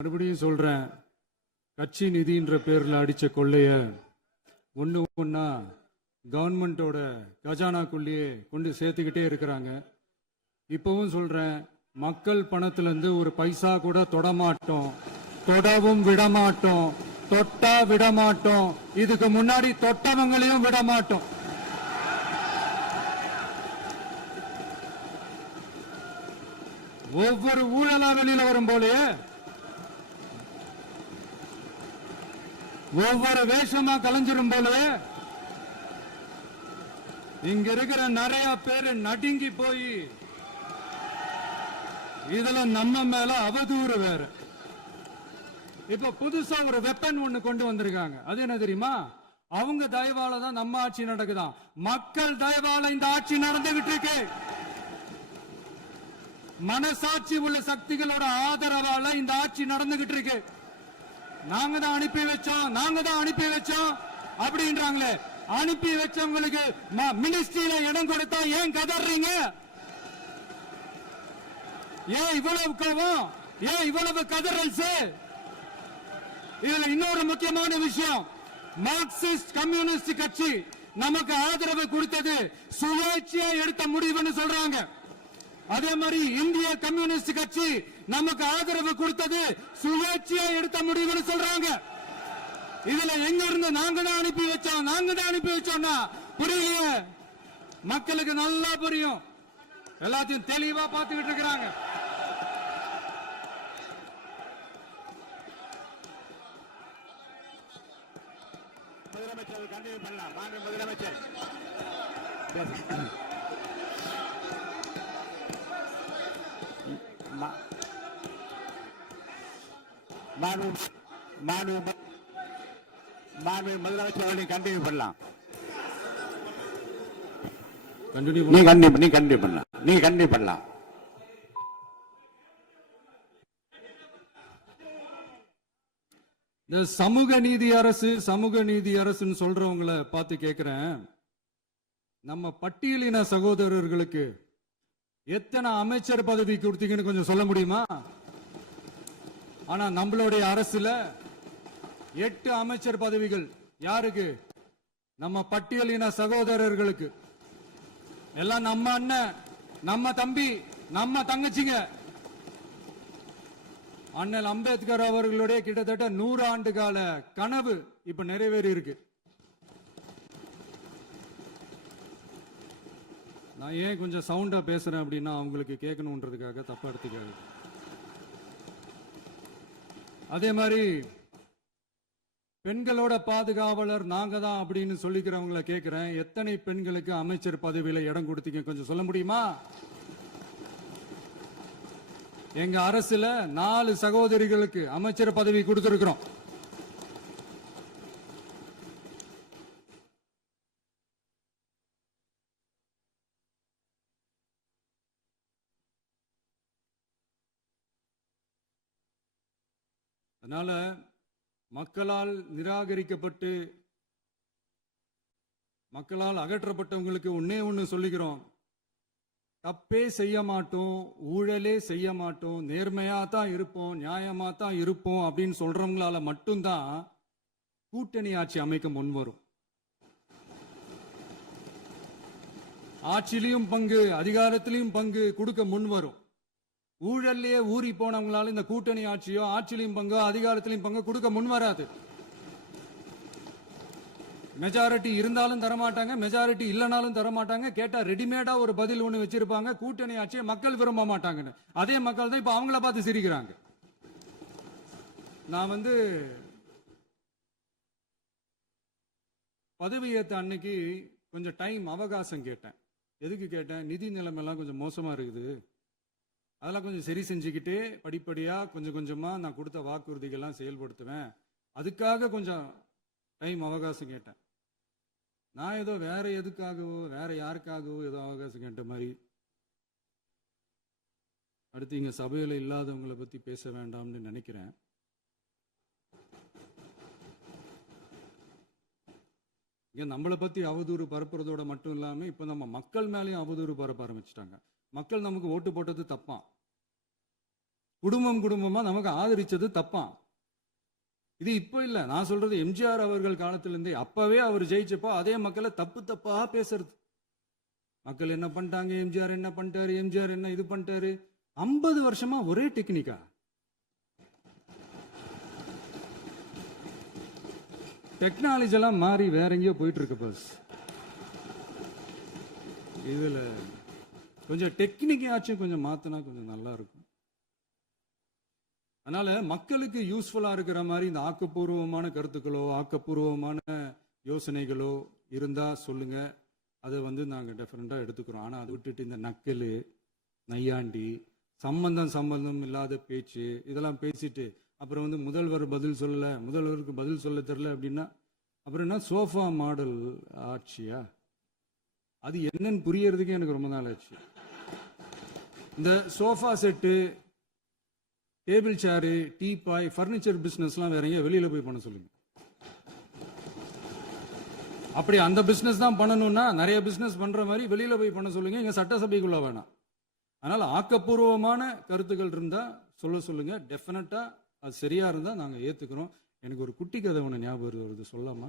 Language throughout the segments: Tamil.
மறுபடியும் சொல்றேன், கட்சி நிதின்ற பேர்ல அடிச்ச கொள்ளைய ஒண்ணு ஒண்ணா கவர்மெண்டோட கஜானாக்குள்ளேயே கொண்டு சேர்த்துக்கிட்டே இருக்கிறாங்க. இப்பவும் சொல்றேன், மக்கள் பணத்துல இருந்து ஒரு பைசா கூட தொடமாட்டோம், தொடவும் விடமாட்டோம், தொட்டா விடமாட்டோம், இதுக்கு முன்னாடி தொட்டவங்களையும் விடமாட்டோம். ஒவ்வொரு ஊழலா வெளியில வரும் போலயே ஒவ்வொரு வேஷமா கலைஞ்சிரும் போலயே இங்க இருக்கிற நிறைய பேரு நடுங்கி போய் இதுல நம்ம மேல அவதூறு வேற. இப்ப புதுசா ஒரு வெப்பன் ஒண்ணு கொண்டு வந்திருக்காங்க. அது என்ன தெரியுமா? அவங்க தயவால தான் நம்ம ஆட்சி நடக்குதாம். மக்கள் தயவால இந்த ஆட்சி நடந்துகிட்டு இருக்கு. மனசாட்சி உள்ள சக்திகளோட ஆதரவால இந்த ஆட்சி நடந்துகிட்டு இருக்கு. நாங்க தான் அனுப்பி வச்சோம் அப்படின்றாங்களே. அனுப்பி வச்சவங்களுக்கு மினிஸ்ட்ரியில இடம் கொடுத்தா ஏன் கதறீங்க? ஏன் இவ்வளவு கோவம்? ஏன் இவ்வளவு கதறல்ஸ்? இதுல இன்னொரு முக்கியமான விஷயம், மார்க்சிஸ்ட் கம்யூனிஸ்ட் கட்சி நமக்கு ஆதரவு கொடுத்தது சுயேட்சையா எடுத்த முடிவுன்னு சொல்றாங்க. அதே மாதிரி இந்திய கம்யூனிஸ்ட் கட்சி நமக்கு ஆதரவு கொடுத்தது சுயேட்சையா எடுத்த முடிவுன்னு சொல்றாங்க. இதுல எங்க இருந்து நாங்க தான் அனுப்பி வச்சோம்னா புரியலையே. மக்களுக்கு நல்லா புரியும், எல்லாத்தையும் தெளிவா பார்த்துக்கிட்டு இருக்கிறாங்க. முதலமைச்சர் கண்டினியூ பண்ணலாம். மாண்பு முதலமைச்சர் முதலமைச்சர் அவர்களை கண்டினியூ பண்ணலாம். நீ கண்டினியூ பண்ணலாம். இந்த சமூக நீதி அரசுன்னு சொல்றவங்களை பார்த்து கேட்கிறேன், நம்ம பட்டியலின சகோதரர்களுக்கு எத்தனை அமைச்சர் பதவி கொடுத்தீங்கன்னு கொஞ்சம் சொல்ல முடியுமா? ஆனா நம்மளுடைய அரசுல 8 அமைச்சர் பதவிகள் யாருக்கு? நம்ம பட்டியலின சகோதரர்களுக்கு. எல்லாம் நம்ம அண்ணன், நம்ம தம்பி, நம்ம தங்கச்சிங்க. அண்ணல் அம்பேத்கர் அவர்களுடைய கிட்டத்தட்ட 100 ஆண்டு கால கனவு இப்ப நிறைவேறி இருக்கு. நான் ஏன் கொஞ்சம் சவுண்டா பேசுறேன் அப்படின்னா அவங்களுக்கு கேட்கணுன்றதுக்காக, தப்பா எடுத்துக்காது. அதே மாதிரி பெண்களோட பாதுகாவலர் நாங்க தான் அப்படின்னு சொல்லிக்கிறவங்களை கேட்கிறேன், எத்தனை பெண்களுக்கு அமைச்சர் பதவியில இடம் கொடுத்தீங்க கொஞ்சம் சொல்ல முடியுமா? எங்க அரசுல 4 சகோதரிகளுக்கு அமைச்சர் பதவி கொடுத்திருக்கிறோம். அதனால மக்களால் நிராகரிக்கப்பட்டு மக்களால் அகற்றப்பட்டவங்களுக்கு ஒண்ணு சொல்லிக்கிறோம், தப்பே செய்ய மாட்டோம், ஊழலே செய்ய மாட்டோம், நேர்மையா தான் இருப்போம், நியாயமா தான் இருப்போம் அப்படின்னு சொல்றவங்களால மட்டும்தான் கூட்டணி ஆட்சி அமைக்க முன்வரும். ஆட்சியிலையும் பங்கு, அதிகாரத்திலையும் பங்கு கொடுக்க முன்வரும். ஊழல்லையே ஊறி போனவங்களால இந்த கூட்டணி ஆட்சியோ, ஆட்சியிலையும் பங்கு, அதிகாரத்திலையும் பங்கு கொடுக்க முன்வராது. மெஜாரிட்டி இருந்தாலும் தரமாட்டாங்க, மெஜாரிட்டி இல்லைனாலும் தரமாட்டாங்க. கேட்டா ரெடிமேடா ஒரு பதில் ஒண்ணு வச்சிருப்பாங்க, கூட்டணி ஆட்சியை மக்கள் விரும்ப மாட்டாங்கன்னு. அதே மக்கள் தான் இப்ப அவங்கள பார்த்து சிரிக்கிறாங்க. நான் பதவியேற்ற அன்னைக்கு கொஞ்சம் டைம் அவகாசம் கேட்டேன். எதுக்கு கேட்டேன்? நிதி நிலைமை எல்லாம் கொஞ்சம் மோசமா இருக்குது, அதெல்லாம் கொஞ்சம் சரி செஞ்சுக்கிட்டு படிப்படியா கொஞ்சம் கொஞ்சமா நான் கொடுத்த வாக்குறுதிகள்லாம் செயல்படுத்துவேன், அதுக்காக கொஞ்சம் டைம் அவகாசம் கேட்டேன். நான் ஏதோ வேற எதுக்காகவோ வேற யாருக்காகவோ ஏதோ அவகாசம் கேட்ட மாதிரி. அடுத்து இங்க சபையில இல்லாதவங்களை பத்தி பேச வேண்டாம்னு நினைக்கிறேன். இங்க நம்மளை பத்தி அவதூறு பரப்புறதோட மட்டும் இல்லாம இப்ப நம்ம மக்கள் மேலேயும் அவதூறு பரப்ப ஆரம்பிச்சிட்டாங்க. மக்கள் நமக்கு ஓட்டு போட்டது தப்பான், குடும்பம் குடும்பமா நமக்கு ஆதரிச்சது தப்பான். இது இப்ப இல்ல, நான் சொல்றது எம்ஜிஆர் அவர்கள் காலத்திலிருந்தே. அப்பவே அவர் ஜெயிச்சப்போ அதே மக்களை தப்பு தப்பா பேசுறது. மக்கள் என்ன பண்ணிட்டாங்க, எம்ஜிஆர் என்ன பண்ணிட்டாரு, எம்ஜிஆர் என்ன இது பண்ணிட்டாரு. 50 வருஷமா ஒரே டெக்னிக்கா. டெக்னாலஜி எல்லாம் மாறி வேற எங்கேயோ போயிட்டு இருக்கு பஸ். இதுல கொஞ்சம் டெக்னிக்காச்சும் கொஞ்சம் மாத்தினா கொஞ்சம் நல்லா இருக்கும். அதனால மக்களுக்கு யூஸ்ஃபுல்லா இருக்கிற மாதிரி இந்த ஆக்கப்பூர்வமான கருத்துக்களோ ஆக்கப்பூர்வமான யோசனைகளோ இருந்தா சொல்லுங்க. அதை நாங்க டெஃபரெண்டா எடுத்துக்கிறோம். ஆனா அதை விட்டுட்டு இந்த நக்கல் நையாண்டி சம்பந்தம் இல்லாத பேச்சு இதெல்லாம் பேசிட்டு அப்புறம் முதல்வர் பதில் சொல்லல, முதல்வருக்கு பதில் சொல்ல தெரியல அப்படின்னா அப்புறம் என்ன சோஃபா மாடல் ஆட்சியா? அது என்னன்னு புரியறதுக்கே எனக்கு ரொம்ப நாள் ஆச்சு. இந்த sofa set, table chair, teapoy, furniture பிசினஸ்லாம் வேற எங்கேயும் வெளியில போய் பண்ண சொல்லுங்க. அப்படி அந்த பிசினஸ் தான் பண்ணணும்னா நிறைய பிசினஸ் பண்ற மாதிரி வெளியில போய் பண்ண சொல்லுங்க. இங்க சட்டசபைக்குள்ள வேணாம். அதனால ஆக்கப்பூர்வமான கருத்துக்கள் இருந்தா சொல்லுங்க. டெஃபினட்டா அது சரியா இருந்தா நாங்க ஏத்துக்கிறோம். எனக்கு ஒரு குட்டி கதை ஒண்ணு ஞாபகம் வருது, சொல்லாமா?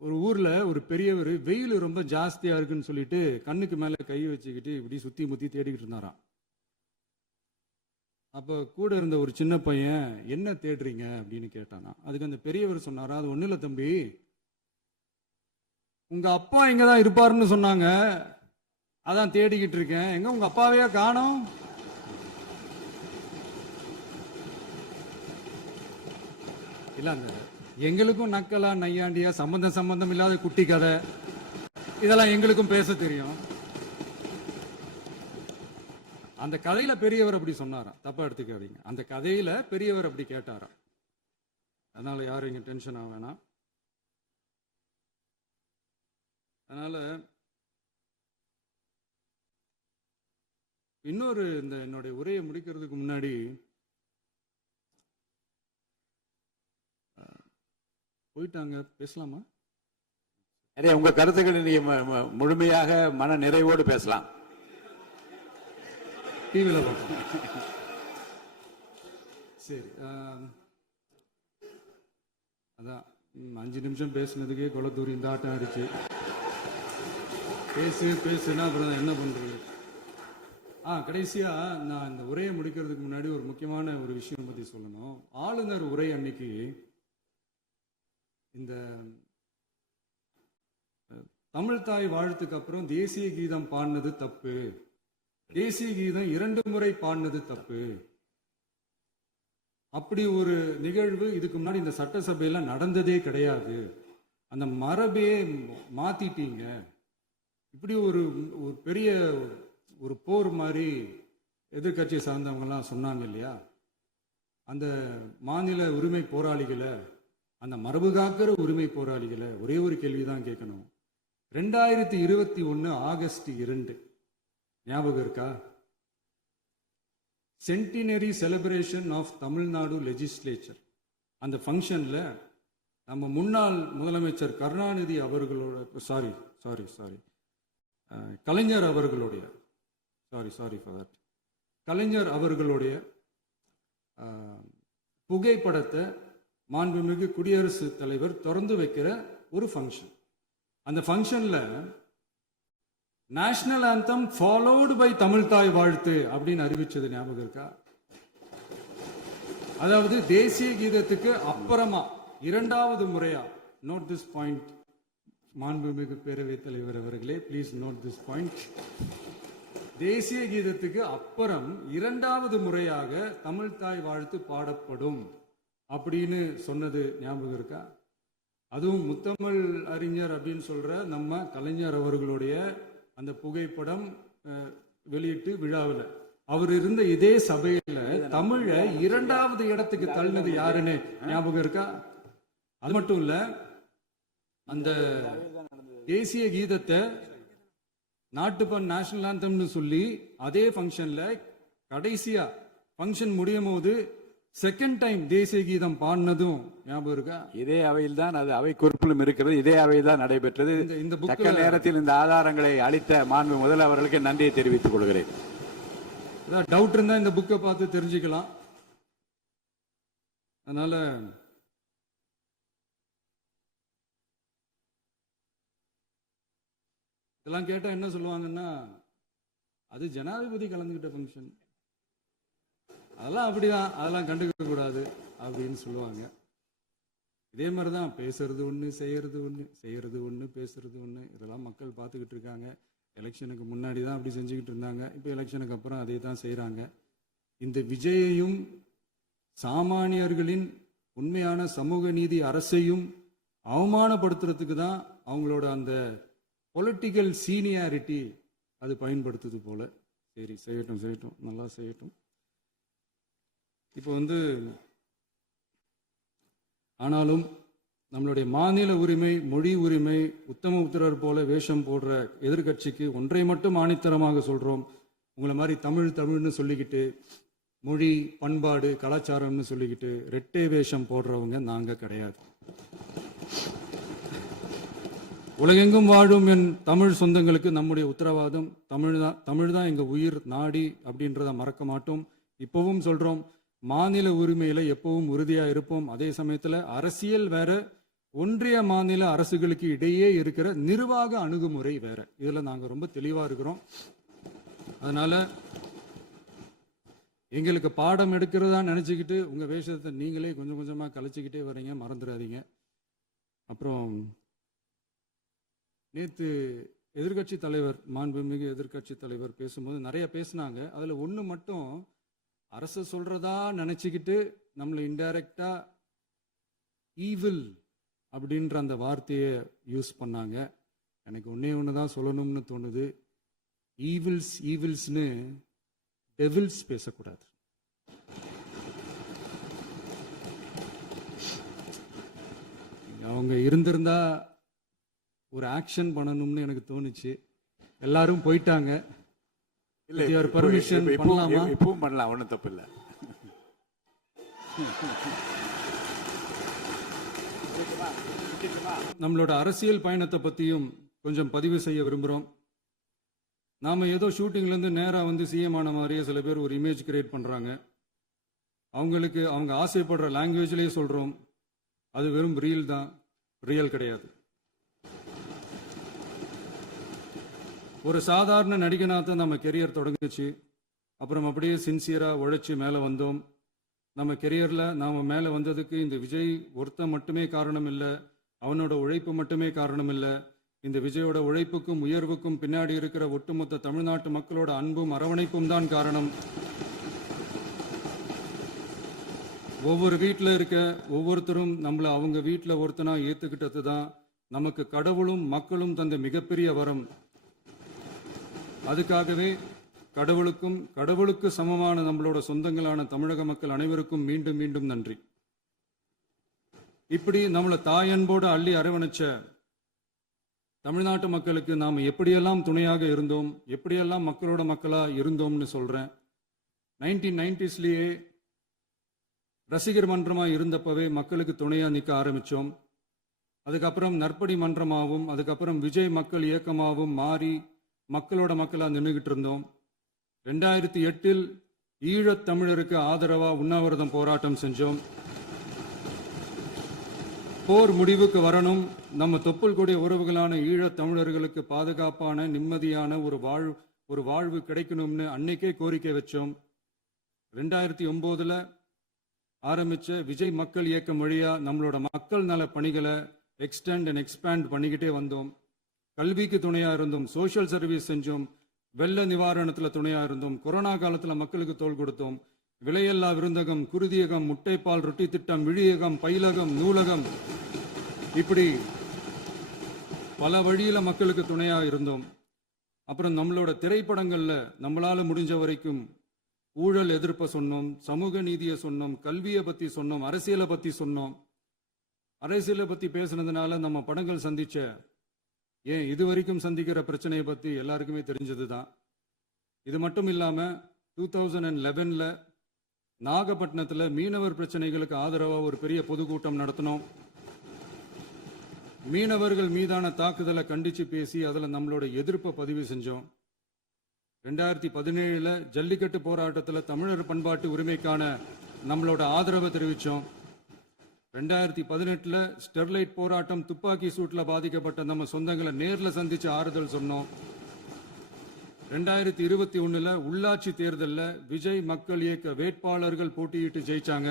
ஒரு ஊர்ல ஒரு பெரியவர் வெயில் ரொம்ப ஜாஸ்தியா இருக்குன்னு சொல்லிட்டு கண்ணுக்கு மேல கை வச்சுக்கிட்டு இப்படி சுத்தி முத்தி தேடிக்கிட்டு இருந்தாராம். அப்ப கூட இருந்த ஒரு சின்ன பையன் என்ன தேடுறீங்க அப்படின்னு கேட்டானா. அதுக்கு அந்த பெரியவர் சொன்னாரா, அது ஒண்ணு இல்ல தம்பி, உங்க அப்பா இங்கதான் இருப்பாருன்னு சொன்னாங்க, அதான் தேடிக்கிட்டு இருக்கேன். எங்க உங்க அப்பாவையா காணோம்? இல்ல அந்த எங்களுக்கும் நக்கலா நையாண்டியா சம்பந்தம் இல்லாத குட்டி கதை இதெல்லாம் எங்களுக்கும் பேச தெரியும். அந்த கதையில பெரியவர் அப்படி சொன்னாராம், தப்பா எடுத்துக்காதீங்க. அந்த கதையில பெரியவர் அப்படி கேட்டாராம். அதனால யாரும் இங்க டென்ஷன் ஆக வேணாம். அதனால இன்னொரு இந்த என்னுடைய உரையை முடிக்கிறதுக்கு முன்னாடி போயிட்டாங்க, பேசலாமா? உங்க கருத்துக்களை நீங்க முழுமையாக மன நிறைவோடு பேசலாம். டிவியில் பார்ப்போம். சரி, அதான் 5 நிமிஷம் பேசுனதுக்கே கொளத்தூரி இந்த ஆட்டம் ஆயிடுச்சு. பேசுனா அப்புறம் என்ன பண்றது? கடைசியா நான் இந்த உரையை முடிக்கிறதுக்கு முன்னாடி ஒரு முக்கியமான ஒரு விஷயம் பத்தி சொல்லணும். ஆளுநர் உரை அன்னைக்கு இந்த தமிழ் தாய் வாழ்த்துக்கு அப்புறம் தேசிய கீதம் பாடினது தப்பு, தேசிய கீதம் 2 முறை பாடினது தப்பு, அப்படி ஒரு நிகழ்வு இதுக்கு முன்னாடி இந்த சட்டசபையில நடந்ததே கிடையாது, அந்த மரபையே மாத்திட்டீங்க, இப்படி ஒரு பெரிய ஒரு போர் மாதிரி எதிர்கட்சியை சார்ந்தவங்கலாம் சொன்னாங்க இல்லையா? அந்த மாநில உரிமை போராளிகளை, அந்த மரபு காக்கிற உரிமை போராளிகளை ஒரே ஒரு கேள்விதான் கேட்கணும். 2021 ஆகஸ்ட் 2 ஞாபகம் இருக்கா? Centenary celebration of Tamil Nadu legislature. அந்த ஃபங்க்ஷன்ல நம்ம முன்னாள் முதலமைச்சர் கருணாநிதி அவர்களோட கலைஞர் அவர்களுடைய கலைஞர் அவர்களுடைய புகைப்படத்தை மாண்புமிகு குடியரசுத் தலைவர் திறந்து வைக்கிற ஒரு ஃபங்க்ஷன். அந்த ஃபங்க்ஷன்ல national anthem followed by Tamil Thai Vazhthu அப்படின்னு அறிவிச்சது ஞாபகம் இருக்கா? அதாவது தேசிய கீதத்துக்கு அப்புறமா 2வது முறையா, நோட் திஸ் பாயிண்ட் மாண்புமிகு பேரவைத் தலைவர் அவர்களே, பிளீஸ் நோட் திஸ் பாயிண்ட். தேசிய கீதத்துக்கு அப்புறம் 2வது முறையாக தமிழ் தாய் வாழ்த்து பாடப்படும் அப்படின்னு சொன்னது ஞாபகம் இருக்கா? அதுவும் முத்தமிழ் அறிஞர் அப்படின்னு சொல்ற நம்ம கலைஞர் அவர்களுடைய அந்த புகைப்படம் வெளியிட்டு விழாவில் அவர் இருந்த இதே சபையில தமிழ 2வது இடத்துக்கு தள்ளினது யாருன்னு ஞாபகம் இருக்கா? அது மட்டும் இல்ல, அந்த தேசிய கீதத்தை நாட்டுப்பண் நேஷனல் ஆந்தம்னு சொல்லி அதே ஃபங்க்ஷன்ல கடைசியா ஃபங்க்ஷன் முடியும் போது செகண்ட் டைம் தேசிய கீதம் பாடினதும் ஞாபகம் இருக்கா? இதே அவையில் தான் அது அவை குறிப்பிலும் இருக்கிறது. இதே அவையில் தான் நடைபெற்றது. இந்த தக்க நேரத்தில் இந்த ஆதாரங்களை அளித்த மாண்பு முதல்வர்களுக்கு நன்றியை தெரிவித்துக் கொள்கிறேன். டவுட் இருந்தா இந்த புக்கை பார்த்து தெரிஞ்சுக்கலாம். அதனால இதெல்லாம் கேட்டா என்ன சொல்லுவாங்கன்னா, அது ஜனாதிபதி கலந்துகிட்ட ஃபங்க்ஷன், அதெல்லாம் அப்படிதான், அதெல்லாம் கண்டுக்க கூடாது அப்படின்னு சொல்லுவாங்க. இதே மாதிரிதான் பேசுறது ஒண்ணு, செய்யறது ஒண்ணு, செய்யறது ஒண்ணு, பேசுறது ஒண்ணு. இதெல்லாம் மக்கள் பார்த்துக்கிட்டு இருக்காங்க. எலெக்ஷனுக்கு முன்னாடி தான் அப்படி செஞ்சுக்கிட்டு இருந்தாங்க. இப்போ எலெக்ஷனுக்கு அப்புறம் அதே தான் செய்யறாங்க. இந்த விஜயையும் சாமானியர்களின் உண்மையான சமூக நீதி அரசையும் அவமானப்படுத்துறதுக்கு தான் அவங்களோட அந்த பொலிட்டிக்கல் சீனியாரிட்டி அது பயன்படுத்துது போல. சரி, செய்யட்டும் செய்யட்டும், நல்லா செய்யட்டும். இப்போ ஆனாலும் நம்மளுடைய மாநில உரிமை, மொழி உரிமை, உத்தம உத்தரர் போல வேஷம் போடுற எதிர்கட்சிக்கு ஒன்றை மட்டும் ஆணித்தரமாக சொல்றோம். உங்களை மாதிரி தமிழ்னு சொல்லிக்கிட்டு, மொழி, பண்பாடு, கலாச்சாரம்னு சொல்லிக்கிட்டு ரெட்டை வேஷம் போடுறவங்க நாங்க கிடையாது. உலகெங்கும் வாழும் என் தமிழ் சொந்தங்களுக்கு நம்முடைய உத்தரவாதம் தமிழ் தான் எங்க உயிர் நாடி அப்படின்றத மறக்க மாட்டோம். இப்பவும் சொல்றோம், மாநில உரிமையில எப்பவும் உறுதியா இருப்போம். அதே சமயத்துல அரசியல் வேற, ஒன்றிய மாநில அரசுகளுக்கு இடையே இருக்கிற நிர்வாக அணுகுமுறை வேற. இதுல நாங்க ரொம்ப தெளிவா இருக்கிறோம். அதனால எங்களுக்கு பாடம் எடுக்கிறதா நினைச்சுக்கிட்டு உங்க வேஷத்தை நீங்களே கொஞ்சம் கொஞ்சமா கலைச்சிக்கிட்டே வர்றீங்க, மறந்துடாதீங்க. அப்புறம் நேத்து எதிர்கட்சி தலைவர், மாண்புமிகு எதிர்கட்சி தலைவர் பேசும்போது நிறைய பேசினாங்க. அதுல ஒண்ணு மட்டும் அரசு சொல்றதா நினைச்சுக்கிட்டு நம்மளை இன்டைரக்டா ஈவில் அப்படின்ற அந்த வார்த்தையை யூஸ் பண்ணாங்க. எனக்கு ஒன்னே ஒண்ணுதான் சொல்லணும்னு தோணுது. ஈவில்ஸ்னு டெவில்ஸ் பேசக்கூடாது. அவங்க இருந்திருந்தா ஒரு ஆக்ஷன் பண்ணணும்னு எனக்கு தோணுச்சு. எல்லாரும் போயிட்டாங்க. பர்மிஷன் பண்ணலாமா? இப்பவும் பண்ணலாம், ஒன்றும் தப்பு இல்லை. நம்மளோட அரசியல் பயணத்தை பத்தியும் கொஞ்சம் பதிவு செய்ய விரும்புறோம். நாம ஏதோ ஷூட்டிங்ல இருந்து நேரா சிஎம் ஆன மாதிரியே சில பேர் ஒரு இமேஜ் கிரியேட் பண்றாங்க. அவங்களுக்கு அவங்க ஆசைப்படுற லாங்குவேஜ்லயே சொல்றோம், அது வெறும் ரீல் தான், ரியல் கிடையாது. ஒரு சாதாரண நடிகனாத்தான் நம்ம கெரியர் தொடங்குச்சு. அப்புறம் அப்படியே சின்சியரா உழைச்சி மேல வந்தோம். நம்ம கெரியர்ல நாம மேல வந்ததுக்கு இந்த விஜய் ஒருத்தன் மட்டுமே காரணம் இல்லை, அவனோட உழைப்பு மட்டுமே காரணம் இல்லை. இந்த விஜயோட உழைப்புக்கும் உயர்வுக்கும் பின்னாடி இருக்கிற ஒட்டுமொத்த தமிழ்நாட்டு மக்களோட அன்பும் அரவணைப்பும் தான் காரணம். ஒவ்வொரு வீட்டில் இருக்க ஒவ்வொருத்தரும் நம்மளை அவங்க வீட்டில் ஒருத்தனா ஏத்துக்கிட்டது தான் நமக்கு கடவுளும் மக்களும் தந்த மிகப்பெரிய வரம். அதுக்காகவே கடவுளுக்கு சமமான நம்மளோட சொந்தங்களான தமிழக மக்கள் அனைவருக்கும் மீண்டும் மீண்டும் நன்றி. இப்படி நம்மளை தாயன்போடு அள்ளி அரவணைச்ச தமிழ்நாட்டு மக்களுக்கு நாம எப்படியெல்லாம் துணையாக இருந்தோம், எப்படியெல்லாம் மக்களோட மக்களா இருந்தோம்னு சொல்றேன். 1990ஸ்லயே ரசிகர் மன்றமா இருந்தப்பவே மக்களுக்கு துணையா நிற்க ஆரம்பிச்சோம். அதுக்கப்புறம் நற்பணி மன்றமாகவும், அதுக்கப்புறம் விஜய் மக்கள் இயக்கமாகவும் மாறி மக்களோட மக்களா நின்றுகிட்டு இருந்தோம். 2008 ஈழத் தமிழருக்கு ஆதரவா உண்ணாவிரதம் போராட்டம் செஞ்சோம். போர் முடிவுக்கு வரணும், நம்ம தொப்புள் கூடிய உறவுகளான ஈழத் தமிழர்களுக்கு பாதுகாப்பான நிம்மதியான ஒரு வாழ்வு கிடைக்கணும்னு அன்னைக்கே கோரிக்கை வச்சோம். 2009 ஆரம்பிச்ச விஜய் மக்கள் இயக்கம் வழியா நம்மளோட மக்கள் நல பணிகளை எக்ஸ்டெண்ட் அண்ட் எக்ஸ்பேண்ட் பண்ணிக்கிட்டே வந்தோம். கல்விக்கு துணையா இருந்தோம், சோசியல் சர்வீஸ் செஞ்சோம், வெள்ள நிவாரணத்துல துணையா இருந்தோம், கொரோனா காலத்துல மக்களுக்கு தோள் கொடுத்தோம். விலையில்லா விருந்தகம், குருதியகம், முட்டைப்பால் ரொட்டி திட்டம், விழியகம், பயிலகம், நூலகம், இப்படி பல வழியில மக்களுக்கு துணையா இருந்தோம். அப்புறம் நம்மளோட திரைப்படங்கள்ல நம்மளால முடிஞ்ச வரைக்கும் ஊழல் எதிர்ப்ப சொன்னோம், சமூக நீதியை சொன்னோம், கல்வியை பத்தி சொன்னோம், அரசியலை பத்தி சொன்னோம். அரசியலை பத்தி பேசுனதுனால நம்ம படங்கள் சந்திச்ச இதுவரைக்கும் சந்திக்கிற பிரச்சனையை பத்தி எல்லாருக்குமே தெரிஞ்சதுதான். இது மட்டும் இல்லாம 2011 நாகப்பட்டினத்தில் மீனவர் பிரச்சனைகளுக்கு ஆதரவாக ஒரு பெரிய பொதுக்கூட்டம் நடத்தினோம். மீனவர்கள் மீதான தாக்குதலை கண்டிச்சு பேசி அதில் நம்மளோட எதிர்ப்பை பதிவு செஞ்சோம். 2017 ஜல்லிக்கட்டு போராட்டத்தில் தமிழர் பண்பாட்டு உரிமைக்கான நம்மளோட ஆதரவை தெரிவித்தோம். 2018 ஸ்டெர்லைட் போராட்டம் துப்பாக்கி சூட்டில் பாதிக்கப்பட்ட நம்ம சொந்தங்களை நேரில் சந்திச்சு ஆறுதல் சொன்னோம். 2021 உள்ளாட்சி தேர்தலில் விஜய் மக்கள் இயக்க வேட்பாளர்கள் போட்டியிட்டு ஜெயிச்சாங்க.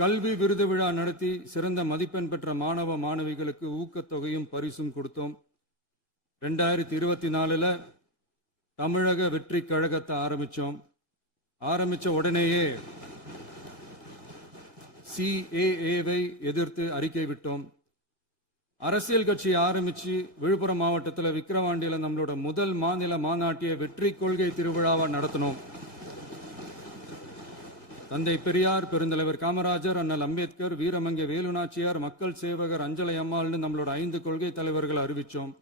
கல்வி விருது விழா நடத்தி சிறந்த மதிப்பெண் பெற்ற மாணவ மாணவிகளுக்கு ஊக்கத்தொகையும் பரிசும் கொடுத்தோம். 2024 தமிழக வெற்றி கழகத்தை ஆரம்பிச்ச உடனேயே CAA-வை எதிர்த்து அறிக்கை விட்டோம். அரசியல் கட்சி ஆரம்பிச்சு விழுப்புரம் மாவட்டத்தில் விக்கிரவாண்டியில் நம்மளோட முதல் மாநில மாநாட்டிய வெற்றி கொள்கை திருவிழாவை நடத்தினோம். தந்தை பெரியார், பெருந்தலைவர் காமராஜர், அண்ணல் அம்பேத்கர், வீரமங்கை வேலுநாச்சியார், மக்கள் சேவகர் அஞ்சலை அம்மாள்னு நம்மளோட 5 கொள்கை தலைவர்கள் அறிவிச்சோம்.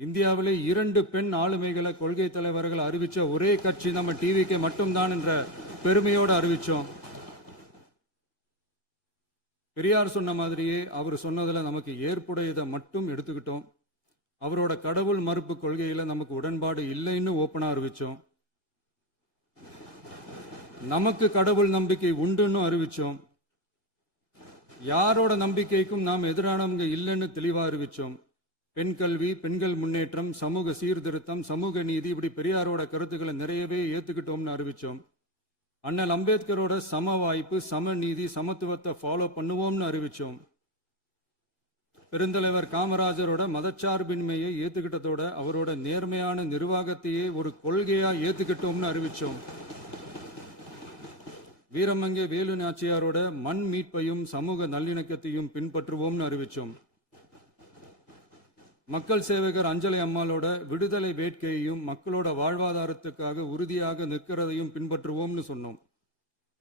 இந்தியாவிலே 2 பெண் ஆளுமைகளை கொள்கை தலைவர்கள் அறிவிச்ச ஒரே கட்சி நம்ம டிவிக்கு மட்டும்தான் என்ற பெருமையோடு அறிவிச்சோம். பெரியார் சொன்ன மாதிரியே அவர் சொன்னதுல நமக்கு ஏற்புடையதை மட்டும் எடுத்துக்கிட்டோம். அவரோட கடவுள் மறுப்பு கொள்கையில நமக்கு உடன்பாடு இல்லைன்னு ஓப்பனா அறிவிச்சோம். நமக்கு கடவுள் நம்பிக்கை உண்டுன்னு அறிவிச்சோம். யாரோட நம்பிக்கைக்கும் நாம் எதிரானவங்க இல்லைன்னு தெளிவா அறிவிச்சோம். பெண் கல்வி, பெண்கள் முன்னேற்றம், சமூக சீர்திருத்தம், சமூக நீதி, இப்படி பெரியாரோட கருத்துக்களை நிறையவே ஏத்துக்கிட்டோம்னு அறிவிச்சோம். அண்ணல் அம்பேத்கரோட சம வாய்ப்பு, சமநீதி, சமத்துவத்தை ஃபாலோ பண்ணுவோம்னு அறிவிச்சோம். பெருந்தலைவர் காமராஜரோட மதச்சார்பின்மையை ஏத்துக்கிட்டதோட அவரோட நேர்மையான நிர்வாகத்தையே ஒரு கொள்கையா ஏத்துக்கிட்டோம்னு அறிவிச்சோம். வீரமங்கை வேலு நாச்சியாரோட மண் மீட்பையும் சமூக நல்லிணக்கத்தையும் பின்பற்றுவோம்னு அறிவிச்சோம். மக்கள் சேவகர் அஞ்சலை அம்மாளோட விடுதலை வேட்கையையும் மக்களோட வாழ்வாதாரத்துக்காக உறுதியாக நிற்கிறதையும் பின்பற்றுவோம்னு சொன்னோம்.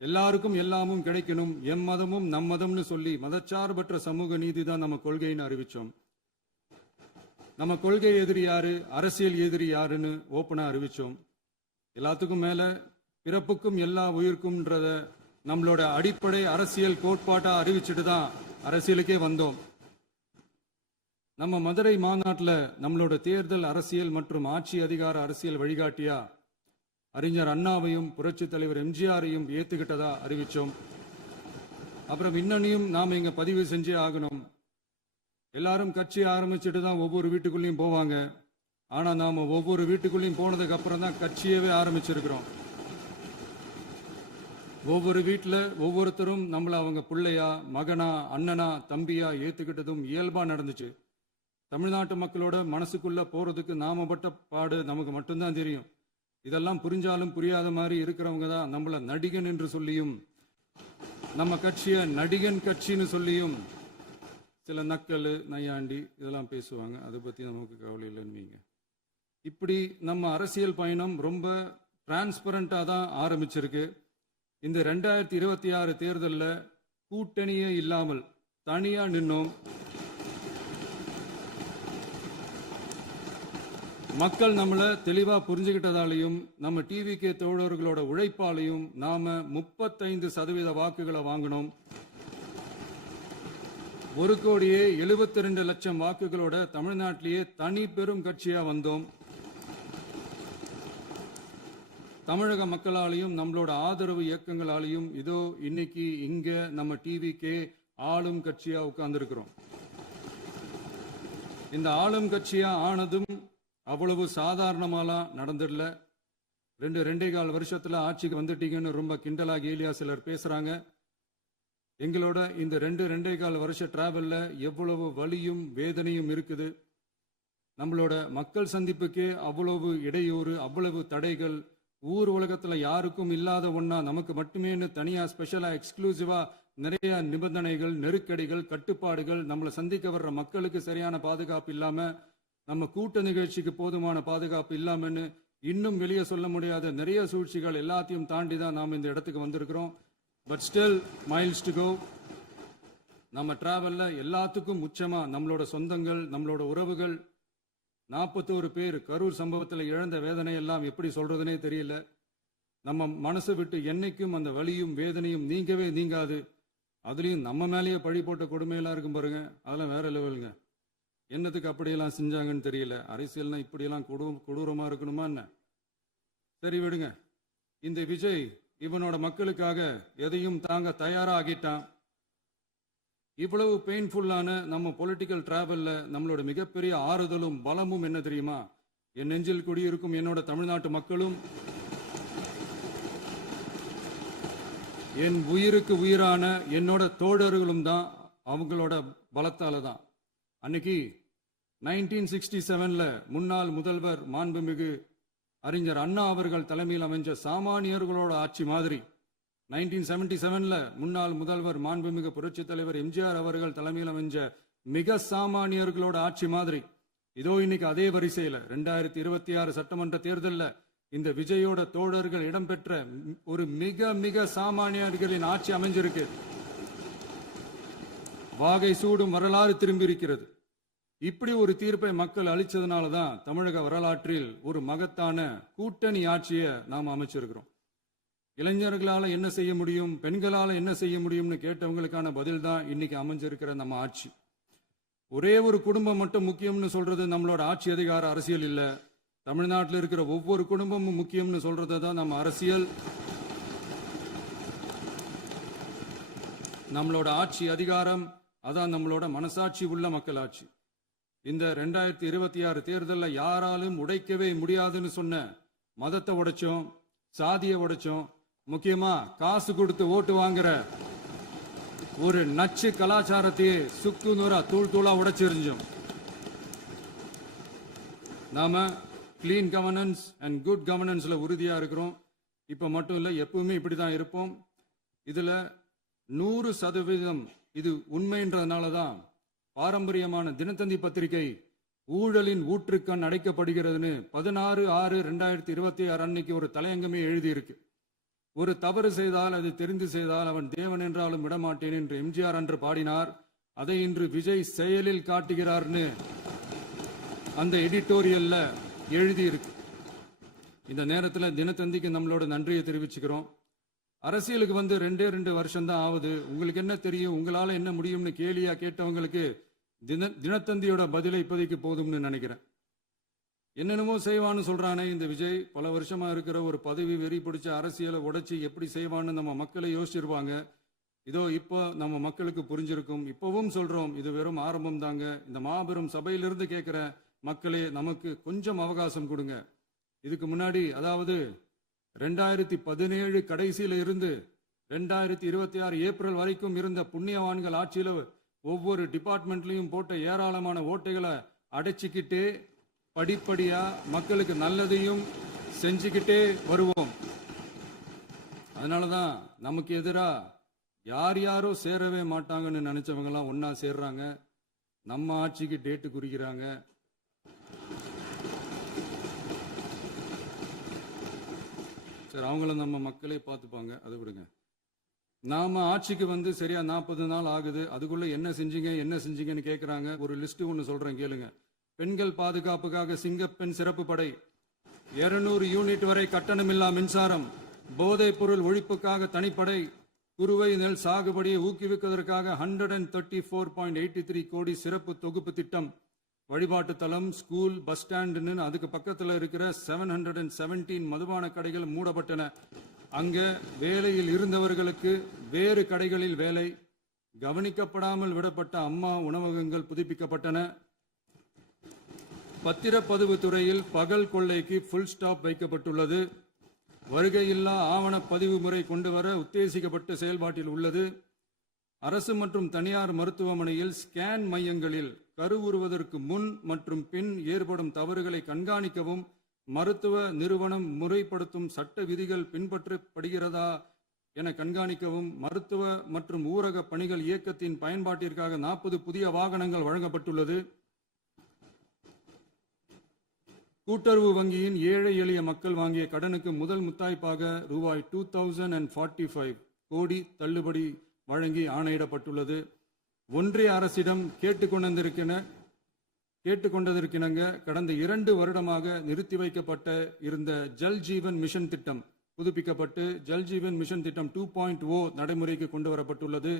எல்லாருக்கும் எல்லாமும் கிடைக்கணும், எம் மதமும் நம் மதம்னு சொல்லி மதச்சார்பற்ற சமூக நீதி தான் நம்ம கொள்கைன்னு அறிவிச்சோம். நம்ம கொள்கை எதிரி யாரு, அரசியல் எதிரி யாருன்னு ஓப்பனா அறிவிச்சோம். எல்லாத்துக்கும் மேல பிறப்புக்கும் எல்லா உயிருக்கும்ன்றத நம்மளோட அடிப்படை அரசியல் கோட்பாட்டா அறிவிச்சுட்டு தான் அரசியலுக்கே வந்தோம். நம்ம மதுரை மாநாட்டில் நம்மளோட தேர்தல் அரசியல் மற்றும் ஆட்சி அதிகார அரசியல் வழிகாட்டியா அறிஞர் அண்ணாவையும் புரட்சி தலைவர் எம்ஜிஆரையும் ஏத்துக்கிட்டதா அறிவிச்சோம். அப்புறம் இன்னனையும் நாம இங்க பதிவு செஞ்சே ஆகணும். எல்லாரும் கட்சி ஆரம்பிச்சுட்டு தான் ஒவ்வொரு வீட்டுக்குள்ளேயும் போவாங்க. ஆனா நாம ஒவ்வொரு வீட்டுக்குள்ளேயும் போனதுக்கு அப்புறம் தான் கட்சியவே ஆரம்பிச்சிருக்கிறோம். ஒவ்வொரு வீட்டில் ஒவ்வொருத்தரும் நம்மள அவங்க பிள்ளையா, மகனா, அண்ணனா, தம்பியா ஏத்துக்கிட்டதும் இயல்பா நடந்துச்சு. தமிழ்நாட்டு மக்களோட மனசுக்குள்ள போறதுக்கு நாம பட்ட பாடு நமக்கு மட்டும்தான் தெரியும். இதெல்லாம் புரிஞ்சாலும் புரியாத மாதிரி இருக்கிறவங்க தான் நம்மள நடிகன் என்று சொல்லியும் நம்ம கட்சிய நடிகன் கட்சின்னு சொல்லியும் சில நக்கல், நையாண்டி இதெல்லாம் பேசுவாங்க. அதை பத்தி நமக்கு கவலை இல்லைன்னு. இப்படி நம்ம அரசியல் பயணம் ரொம்ப டிரான்ஸ்பரண்டா தான் ஆரம்பிச்சிருக்கு. இந்த 2026 தேர்தலில் கூட்டணியே இல்லாமல் தனியா நின்னோம். மக்கள் நம்மளை தெளிவா புரிஞ்சுக்கிட்டதாலையும் நம்ம டிவிகே தோழர்களோட உழைப்பாலையும் நாம 35% வாக்குகளை வாங்கினோம். 1,72,00,000 வாக்குகளோட தமிழ்நாட்டிலேயே தனி பெரும் கட்சியா வந்தோம். தமிழக மக்களாலையும் நம்மளோட ஆதரவு இயக்கங்களாலையும் இதோ இன்னைக்கு இங்க நம்ம டிவிகே ஆளும் கட்சியா உட்கார்ந்துருக்கிறோம். இந்த ஆளும் கட்சியா ஆனதும் அவ்வளவு சாதாரணமாலாம் நடந்துடல. 2.25 வருஷத்துல ஆட்சிக்கு வந்துட்டீங்கன்னு ரொம்ப கிண்டலா கேலியா சிலர் பேசுறாங்க. எங்களோட இந்த 2.25 வருஷ டிராவல்ல எவ்வளவு வலியும் வேதனையும் இருக்குது. நம்மளோட மக்கள் சந்திப்புக்கே அவ்வளவு இடையூறு, அவ்வளவு தடைகள், ஊர் உலகத்துல யாருக்கும் இல்லாத ஒன்னா நமக்கு மட்டுமேன்னு தனியா ஸ்பெஷலா எக்ஸ்க்ளூசிவா நிறைய நிபந்தனைகள், நெருக்கடிகள், கட்டுப்பாடுகள், நம்மளை சந்திக்க வர்ற மக்களுக்கு சரியான பாதுகாப்பு இல்லாம, நம்ம கூட்ட நிகழ்ச்சிக்கு போதுமான பாதுகாப்பு இல்லாமன்னு இன்னும் வெளியே சொல்ல முடியாத நிறைய சூழ்ச்சிகள் எல்லாத்தையும் தாண்டி தான் நாம் இந்த இடத்துக்கு வந்திருக்கிறோம். But still miles to go. நம்ம டிராவல்ல எல்லாத்துக்கும் உச்சமா நம்மளோட சொந்தங்கள், நம்மளோட உறவுகள், 41 பேர் கரூர் சம்பவத்தில் இழந்த வேதனை எல்லாம் எப்படி சொல்றதுனே தெரியல. நம்ம மனசை விட்டு என்னைக்கும் அந்த வலியும் வேதனையும் நீங்கவே நீங்காது. அதுலயும் நம்ம மேலேயே பழி போட்ட கொடுமையெல்லாம் இருக்கும் பாருங்க, அதெல்லாம் வேற லெவலுங்க. என்னத்துக்கு அப்படியெல்லாம் செஞ்சாங்கன்னு தெரியல. அரசியல்னா இப்படியெல்லாம் கொடூரமா இருக்கணுமா என்ன? சரி விடுங்க. இந்த விஜய் இவனோட மக்களுக்காக எதையும் தாங்க தயாராகிட்டான். இவ்வளவு பெயின்ஃபுல்லான நம்ம பொலிட்டிக்கல் டிராவல்ல நம்மளோட மிகப்பெரிய ஆறுதலும் பலமும் என்ன தெரியுமா? என் நெஞ்சில் குடியிருக்கும் என்னோட தமிழ்நாட்டு மக்களும் என் உயிருக்கு உயிரான என்னோட தோழர்களும் தான். அவங்களோட பலத்தால தான். அன்னைக்கு 1967ல முன்னாள் முதல்வர் மாண்புமிகு அறிஞர் அண்ணா அவர்கள் தலைமையில் அமைஞ்ச சாமானியர்களோட ஆட்சி மாதிரி 1977ல முன்னாள் முதல்வர் மாண்புமிகு புரட்சி தலைவர் எம்ஜிஆர் அவர்கள் தலைமையில் அமைஞ்ச மிக சாமானியர்களோட ஆட்சி மாதிரி இதோ இன்னைக்கு அதே வரிசையில 2026 சட்டமன்ற தேர்தலில் இந்த விஜயோட தோழர்கள் இடம்பெற்ற ஒரு மிக மிக சாமானியர்களின் ஆட்சி அமைஞ்சிருக்கு. வாகை சூடும் வரலாறு திரும்பி இருக்கிறது. இப்படி ஒரு தீர்ப்பை மக்கள் அளிச்சதுனால தான் தமிழக வரலாற்றில் ஒரு மகத்தான கூட்டணி ஆட்சியை நாம் அமைச்சிருக்கிறோம். இளைஞர்களால என்ன செய்ய முடியும், பெண்களால என்ன செய்ய முடியும்னு கேட்டவங்களுக்கான பதில் தான் இன்னைக்கு அமைஞ்சிருக்கிற நம்ம ஆட்சி. ஒரே ஒரு குடும்பம் மட்டும் முக்கியம்னு சொல்றது நம்மளோட ஆட்சி அதிகார அரசியல் இல்ல. தமிழ்நாட்டில் இருக்கிற ஒவ்வொரு குடும்பமும் முக்கியம்னு சொல்றது தான் நம்ம அரசியல். நம்மளோட ஆட்சி அதிகாரம் அதான் நம்மளோட மனசாட்சி உள்ள மக்களாட்சி. இந்த 2026 தேர்தலில் யாராலும் உடைக்கவே முடியாதுன்னு சொன்ன மதத்தை உடைச்சோம், சாதியை உடைச்சோம், முக்கியமா காசு கொடுத்து ஓட்டு வாங்குற ஒரு நச்சு கலாச்சாரத்தையே சுக்கு நூறா தூள் தூளா உடைச்செறிஞ்சோம். நாம கிளீன் கவர்னன்ஸ் அண்ட் குட் கவர்னன்ஸ்ல உறுதியா இருக்கிறோம். இப்ப மட்டும் இல்ல, எப்பவுமே இப்படிதான் இருப்போம். இதுல 100% இது உண்மைன்றதுனால தான் பாரம்பரியமான தினத்தந்தி பத்திரிகை ஊழலின் ஊற்றுக்கண் அடைக்கப்படுகிறதுன்னு 16/6/2026 அன்னைக்கு ஒரு தலையங்கமே எழுதியிருக்கு. ஒரு தவறு செய்தால் அது தெரிந்து செய்தால் அவன் தேவன் என்றாலும் விடமாட்டேன் என்று எம்ஜிஆர் அன்று பாடினார். அதை இன்று விஜய் செயலில் காட்டுகிறார்னு அந்த எடிட்டோரியல்ல எழுதியிருக்கு. இந்த நேரத்தில் தினத்தந்திக்கு நம்மளோட நன்றியை தெரிவிச்சுக்கிறோம். அரசியலுக்கு வந்து 2 வருஷம் தான் ஆகுது. உங்களுக்கு என்ன தெரியும், உங்களால என்ன முடியும்னு கேலியா கேட்டவங்களுக்கு தினத்தந்தியோட பதிலை இப்போதைக்கு போதும்னு நினைக்கிறேன். என்னென்னமோ செய்வான்னு சொல்றானே இந்த விஜய், பல வருஷமா இருக்கிற ஒரு பதவி வெறி பிடிச்ச அரசியலை உடைச்சி எப்படி செய்வான்னு நம்ம மக்களை யோசிச்சிருவாங்க. இதோ இப்போ நம்ம மக்களுக்கு புரிஞ்சிருக்கும். இப்பவும் சொல்றோம், இது வெறும் ஆரம்பம் தாங்க. இந்த மாபெரும் சபையிலிருந்து கேட்கிற மக்களே, நமக்கு கொஞ்சம் அவகாசம் கொடுங்க. இதுக்கு முன்னாடி, அதாவது 2017 கடைசியில இருந்து 2026 ஏப்ரல் வரைக்கும் இருந்த புண்ணியவான்கள் ஆட்சியில ஒவ்வொரு டிபார்ட்மெண்ட்லயும் போட்ட ஏராளமான ஓட்டைகளை அடைச்சிக்கிட்டே படிப்படியா மக்களுக்கு நல்லதையும் செஞ்சுக்கிட்டே வருவோம். அதனாலதான் நமக்கு எதிரா யார் யாரோ சேரவே மாட்டாங்கன்னு நினைச்சவங்க எல்லாம் ஒன்னா சேர்றாங்க. நம்ம ஆட்சிக்கு டேட்டு குறிக்கிறாங்க. சரி, அவங்கள நம்ம மக்களே பார்த்துப்பாங்க, அதை விடுங்க. நாம ஆட்சிக்கு வந்து சரியா 40 நாள் ஆகுது. அதுக்குள்ள என்ன செஞ்சீங்கன்னு கேட்கிறாங்க. ஒரு லிஸ்ட் ஒன்று சொல்றேன் கேளுங்க. பெண்கள் பாதுகாப்புக்காக சிங்கப்பெண் சிறப்பு படை, 200 யூனிட் வரை கட்டணமில்லா மின்சாரம், போதைப் பொருள் ஒழிப்புக்காக தனிப்படை, குறுவை நெல் சாகுபடியை ஊக்குவிப்பதற்காக 134.83 கோடி சிறப்பு தொகுப்பு திட்டம், வழிபாட்டு தலம், ஸ்கூல், பஸ் ஸ்டாண்டுன்னு அதுக்கு பக்கத்தில் இருக்கிற 717 மதுபான கடைகள் மூடப்பட்டன. அங்க வேலையில் இருந்தவர்களுக்கு வேறு கடைகளில் வேலை, கவனிக்கப்படாமல் விடப்பட்ட அம்மா உணவகங்கள் புதுப்பிக்கப்பட்டன. பத்திரப்பதிவு துறையில் பகல் கொள்ளைக்கு ஃபுல் ஸ்டாப் வைக்கப்பட்டுள்ளது. வருகையில்லா ஆவண பதிவு முறை கொண்டு வர உத்தேசிக்கப்பட்டு செயல்பாட்டில் உள்ளது. அரசு மற்றும் தனியார் மருத்துவமனையில் ஸ்கேன் மையங்களில் கருவுறுவதற்கு முன் மற்றும் பின் ஏற்படும் தவறுகளை கண்காணிக்கவும், மருத்துவ நிறுவனம் முறைப்படுத்தும் சட்ட விதிகள் பின்பற்றப்படுகிறதா என கண்காணிக்கவும், மருத்துவ மற்றும் ஊரக பணிகள் இயக்கத்தின் பயன்பாட்டிற்காக 40 புதிய வாகனங்கள் வழங்கப்பட்டுள்ளது. கூட்டுறவு வங்கியின் ஏழை எளிய மக்கள் வாங்கிய கடனுக்கு முதல் முத்தாய்ப்பாக ரூபாய் 2045 கோடி தள்ளுபடி வழங்கி ஆணையிடப்பட்டுள்ளது. ஒன்றிய அரசிடம் கேட்டுக்கொண்டதற்கிணங்க கடந்த 2 வருடமாக நிறுத்தி வைக்கப்பட்ட இருந்த ஜல் ஜீவன் மிஷன் திட்டம் புதுப்பிக்கப்பட்டு ஜல்ஜீவன் மிஷன் திட்டம் 2.0 நடைமுறைக்கு கொண்டு வரப்பட்டுள்ளது.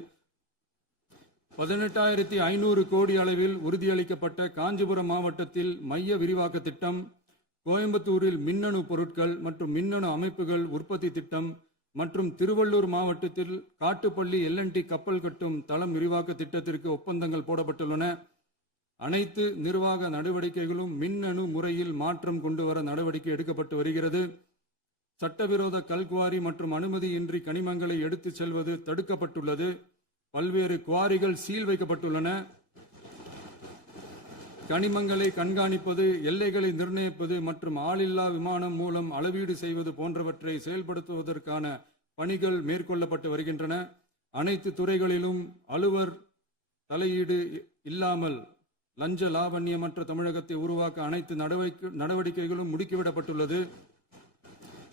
18,500 கோடி அளவில் உறுதியளிக்கப்பட்ட காஞ்சிபுரம் மாவட்டத்தில் மைய விரிவாக்க திட்டம், கோயம்புத்தூரில் மின்னணு பொருட்கள் மற்றும் மின்னணு அமைப்புகள் உற்பத்தி திட்டம் மற்றும் திருவள்ளூர் மாவட்டத்தில் காட்டுப்பள்ளி LNT கப்பல் கட்டும் தளம் விரிவாக்க திட்டத்திற்கு ஒப்பந்தங்கள் போடப்பட்டுள்ளன. அனைத்து நிர்வாக நடவடிக்கைகளும் மின்னணு முறையில் மாற்றம் கொண்டு வர நடவடிக்கை எடுக்கப்பட்டு வருகிறது. சட்டவிரோத கல்குவாரி மற்றும் அனுமதியின்றி கனிமங்களை எடுத்துச் செல்வது தடுக்கப்பட்டுள்ளது. பல்வேறு குவாரிகள் சீல் வைக்கப்பட்டுள்ளன. கனிமங்களை கண்காணிப்பது, எல்லைகளை நிர்ணயிப்பது மற்றும் ஆளில்லா விமானம் மூலம் அளவீடு செய்வது போன்றவற்றை செயல்படுத்துவதற்கான பணிகள் மேற்கொள்ளப்பட்டு வருகின்றன. அனைத்து துறைகளிலும் அலுவலர் தலையீடு இல்லாமல் லஞ்ச லாவண்யமற்ற தமிழகத்தை உருவாக்க அனைத்து நடவடிக்கைகளும் முடுக்கிவிடப்பட்டுள்ளது.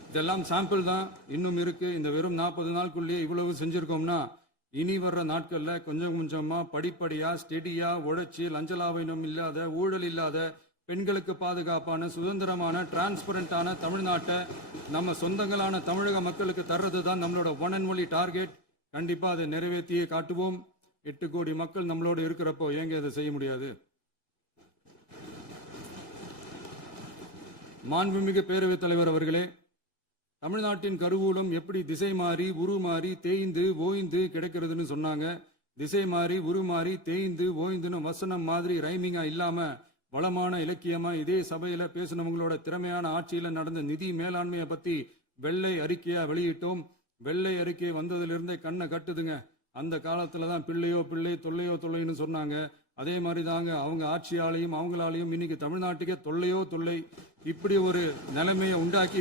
இதெல்லாம் சாம்பிள் தான், இன்னும் இருக்கு. இந்த வெறும் 40 நாளுக்குள்ளேயே இவ்வளவு செஞ்சிருக்கோம்னா இனி வர்ற நாட்கள்ல கொஞ்சம் கொஞ்சமா படிப்படியா ஸ்டெடியா உழைச்சி லஞ்சலாவணம் இல்லாத, ஊழல் இல்லாத, பெண்களுக்கு பாதுகாப்பான, சுதந்திரமான, டிரான்ஸ்பரண்டான தமிழ்நாட்டை நம்ம சொந்தங்களான தமிழக மக்களுக்கு தர்றது தான் நம்மளோட ஒன் அண்ட் ஒன்லி டார்கெட். கண்டிப்பா அதை நிறைவேற்றியே காட்டுவோம். 8 கோடி மக்கள் நம்மளோட இருக்கிறப்போ ஏங்க இதை செய்ய முடியாது? மாண்புமிகு பேரவைத் தலைவர் அவர்களே, தமிழ்நாட்டின் கருவூலம் எப்படி திசை மாறி உருமாறி தேய்ந்து ஓய்ந்து கிடக்கிறதுன்னு சொன்னாங்க. திசை மாறி உருமாறி தேய்ந்து ஓய்ந்துன்னு வசனம் மாதிரி ரைமிங்கா இல்லாம வளமான இலக்கியமா இதே சபையில பேசினவங்களோட திறமையான ஆட்சியில நடந்த நிதி மேலாண்மையை பத்தி வெள்ளை அறிக்கையா வெளியிட்டோம். வெள்ளை அறிக்கை வந்ததிலிருந்தே கண்ணை கட்டுதுங்க. அந்த காலத்துல தான் பிள்ளையோ பிள்ளை, தொல்லையோ தொல்லைன்னு சொன்னாங்க. அதே மாதிரி தாங்க அவங்க ஆட்சியாலையும் அவங்களாலையும் இன்னைக்கு தமிழ்நாட்டுக்கே தொல்லையோ தொல்லை. இப்படி ஒரு நிலைமையை உண்டாக்கி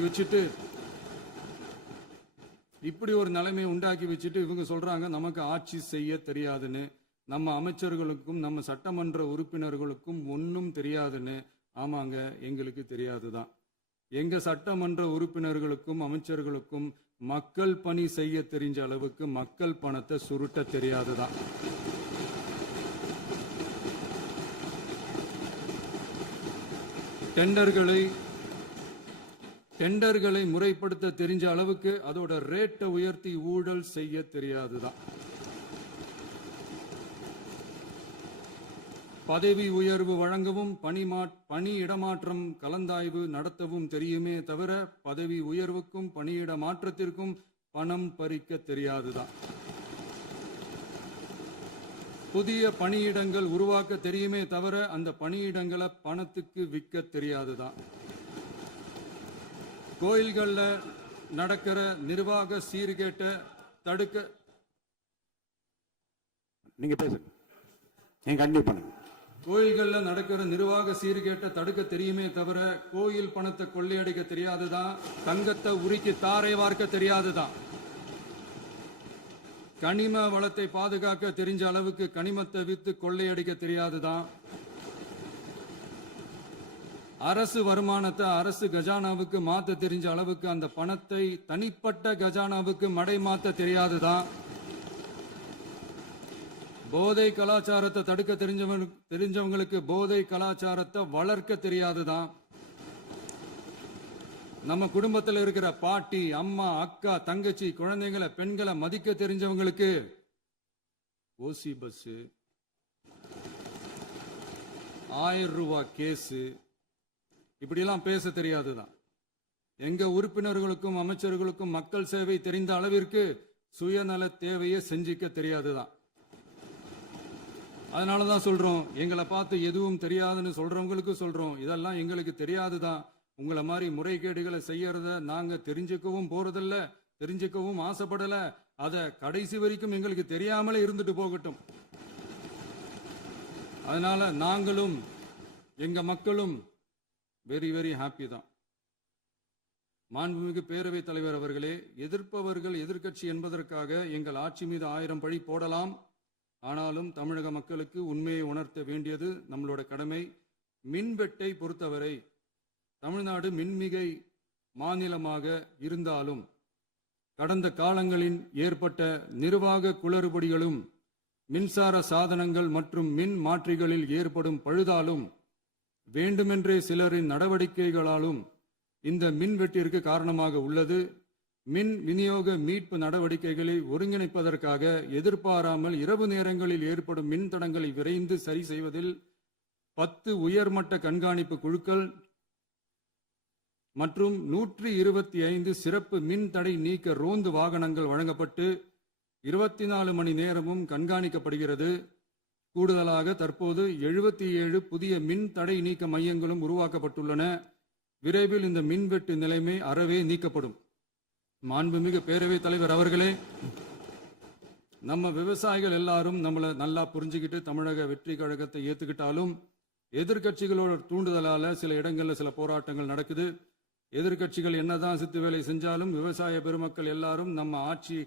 வச்சுட்டு இவங்க சொல்றாங்க நமக்கு ஆட்சி செய்ய தெரியாதுன்னு. நம்ம அமைச்சர்களுக்கும் நம்ம சட்டமன்ற உறுப்பினர்களுக்கும் ஒன்றும் தெரியாதுன்னு. ஆமாங்க, எங்களுக்கு தெரியாதுதான். எங்க சட்டமன்ற உறுப்பினர்களுக்கும் அமைச்சர்களுக்கும் மக்கள் பணி செய்ய தெரிஞ்ச அளவுக்கு மக்கள் பணத்தை சுருட்ட தெரியாதுதான். டெண்டர்களை முறைப்படுத்த தெரிஞ்ச அளவுக்கு அதோட ரேட்டை உயர்த்தி ஊழல் செய்ய தெரியாதுதான். பதவி உயர்வு வழங்கவும் பணி இடமாற்றம் கலந்தாய்வு நடத்தவும் தெரியுமே தவிர பதவி உயர்வுக்கும் பணியிட மாற்றத்திற்கும் பணம் பறிக்க தெரியாதுதான். புதிய பணியிடங்கள் உருவாக்க தெரியுமே தவிர அந்த பணியிடங்களை பணத்துக்கு விற்க தெரியாதுதான். கோயில்கள்ல நடக்கிற நிர்வாக சீர்கேட்டை தடுக்க நீங்க பேசுங்க, நீங்க கண்டிப்பா பண்ணுங்க. கோயில்கள்ல நடக்கிற நிர்வாக சீர்கேட்டை தடுக்க தெரியுமே தவிர கோயில் பணத்தை கொள்ளையடிக்க தெரியாதுதான். தங்கத்தை உருக்கி தாரை வார்க்க தெரியாதுதான். கனிம வளத்தை பாதுகாக்க தெரிஞ்ச அளவுக்கு கனிமத்தை வித்து கொள்ளையடிக்க தெரியாதுதான். அரசு வருமானத்தை அரசு கஜானாவுக்கு மாத்த தெரிஞ்ச அளவுக்கு அந்த பணத்தை தனிப்பட்ட கஜானாவுக்கு மடை மாத்த தெரியாதுதான். போதை கலாச்சாரத்தை தடுக்க தெரிஞ்சவங்களுக்கு போதை கலாச்சாரத்தை வளர்க்க தெரியாதுதான். நம்ம குடும்பத்தில் இருக்கிற பாட்டி, அம்மா, அக்கா, தங்கச்சி, குழந்தைங்களை, பெண்களை மதிக்க தெரிஞ்சவங்களுக்கு ஓசி பஸ், 1000 ரூபாய் கேஸ், இப்படியெல்லாம் பேச தெரியாதுதான். எங்க உறுப்பினர்களுக்கும் அமைச்சர்களுக்கும் மக்கள் சேவை தெரிந்த அளவிற்கு சுயநல தேவையை செஞ்சிக்க தெரியாதுதான். அதனாலதான் சொல்றோம், எங்களை பார்த்து எதுவும் தெரியாதுன்னு சொல்றவங்களுக்கு சொல்றோம், இதெல்லாம் எங்களுக்கு தெரியாதுதான். உங்களை மாதிரி முறைகேடுகளை செய்யறத நாங்க தெரிஞ்சுக்கவும் போறதில்ல, தெரிஞ்சுக்கவும் ஆசைப்படல. அத கடைசி வரைக்கும் எங்களுக்கு தெரியாமலே இருந்துட்டு போகட்டும். அதனால நாங்களும் எங்க மக்களும் வெரி வெரி ஹாப்பி தான். மாண்புமிகு பேரவைத் தலைவர் அவர்களே, எதிர்ப்பவர்கள் எதிர்க்கட்சி என்பதற்காக எங்கள் ஆட்சி மீது 1000 பழி போடலாம். ஆனாலும் தமிழக மக்களுக்கு உண்மையை உணர்த்த வேண்டியது நம்மளோட கடமை. மின்வெட்டை பொறுத்தவரை தமிழ்நாடு மின்மிகை மாநிலமாக இருந்தாலும் கடந்த காலங்களில் ஏற்பட்ட நிர்வாக குளறுபடிகளும் மின்சார சாதனங்கள் மற்றும் மின் மாற்றிகளில் ஏற்படும் பழுதாலும் வேண்டுமென்றே சிலரின் நடவடிக்கைகளாலும் இந்த மின்வெட்டிற்கு காரணமாக உள்ளது. மின் விநியோக மீட்பு நடவடிக்கைகளை ஒருங்கிணைப்பதற்காக எதிர்பாராமல் இரவு நேரங்களில் ஏற்படும் மின் தடங்களை விரைந்து சரி செய்வதில் 10 உயர்மட்ட கண்காணிப்பு குழுக்கள் மற்றும் 125 சிறப்பு மின் தடை நீக்க ரோந்து வாகனங்கள் வழங்கப்பட்டு 24 மணி நேரமும் கண்காணிக்கப்படுகிறது. கூடுதலாக தற்போது 77 புதிய மின் தடை நீக்க மையங்களும் உருவாக்கப்பட்டுள்ளன. விரைவில் இந்த மின்வெட்டு நிலைமை அறவே நீக்கப்படும். மாண்புமிகு பேரவைத் தலைவர் அவர்களே, நம்ம விவசாயிகள் எல்லாரும் நம்மளை நல்லா புரிஞ்சுக்கிட்டு தமிழக வெற்றி கழகத்தை ஏத்துக்கிட்டாலும் எதிர்க்கட்சிகளோட தூண்டுதலால சில இடங்கள்ல சில போராட்டங்கள் நடக்குது. எதிர்க்கட்சிகள் என்னதான் சித்து வேலை செஞ்சாலும் விவசாய பெருமக்கள் எல்லாரும் நம்ம ஆட்சி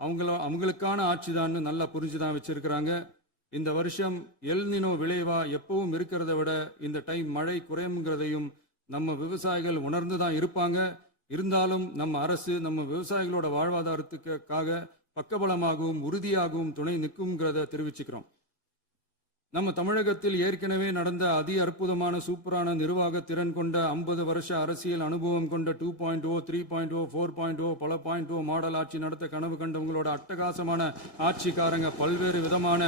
அவங்களுக்கான ஆட்சி தான் நல்லா புரிஞ்சுதான் வச்சிருக்கிறாங்க. இந்த வருஷம் எல் நினோ விளைவா எப்பவும் இருக்கிறத விட இந்த டைம் மழை குறையுங்கிறதையும் நம்ம விவசாயிகள் உணர்ந்துதான் இருப்பாங்க. இருந்தாலும் நம்ம அரசு நம்ம விவசாயிகளோட வாழ்வாதாரத்துக்காக பக்கபலமாகவும் உறுதியாகவும் துணை நிற்கும்ங்கிறத தெரிவிச்சுக்கிறோம். நம்ம தமிழகத்தில் ஏற்கனவே நடந்த அதி அற்புதமான சூப்பரான நிர்வாக திறன் கொண்ட 50 வருஷ அரசியல் அனுபவம் கொண்ட 2.0, 3.0, 4.0 பல 0.0 மாடல் ஆட்சி நடத்த கனவு கண்டவங்களோட அட்டகாசமான ஆட்சிக்காரங்க பல்வேறு விதமான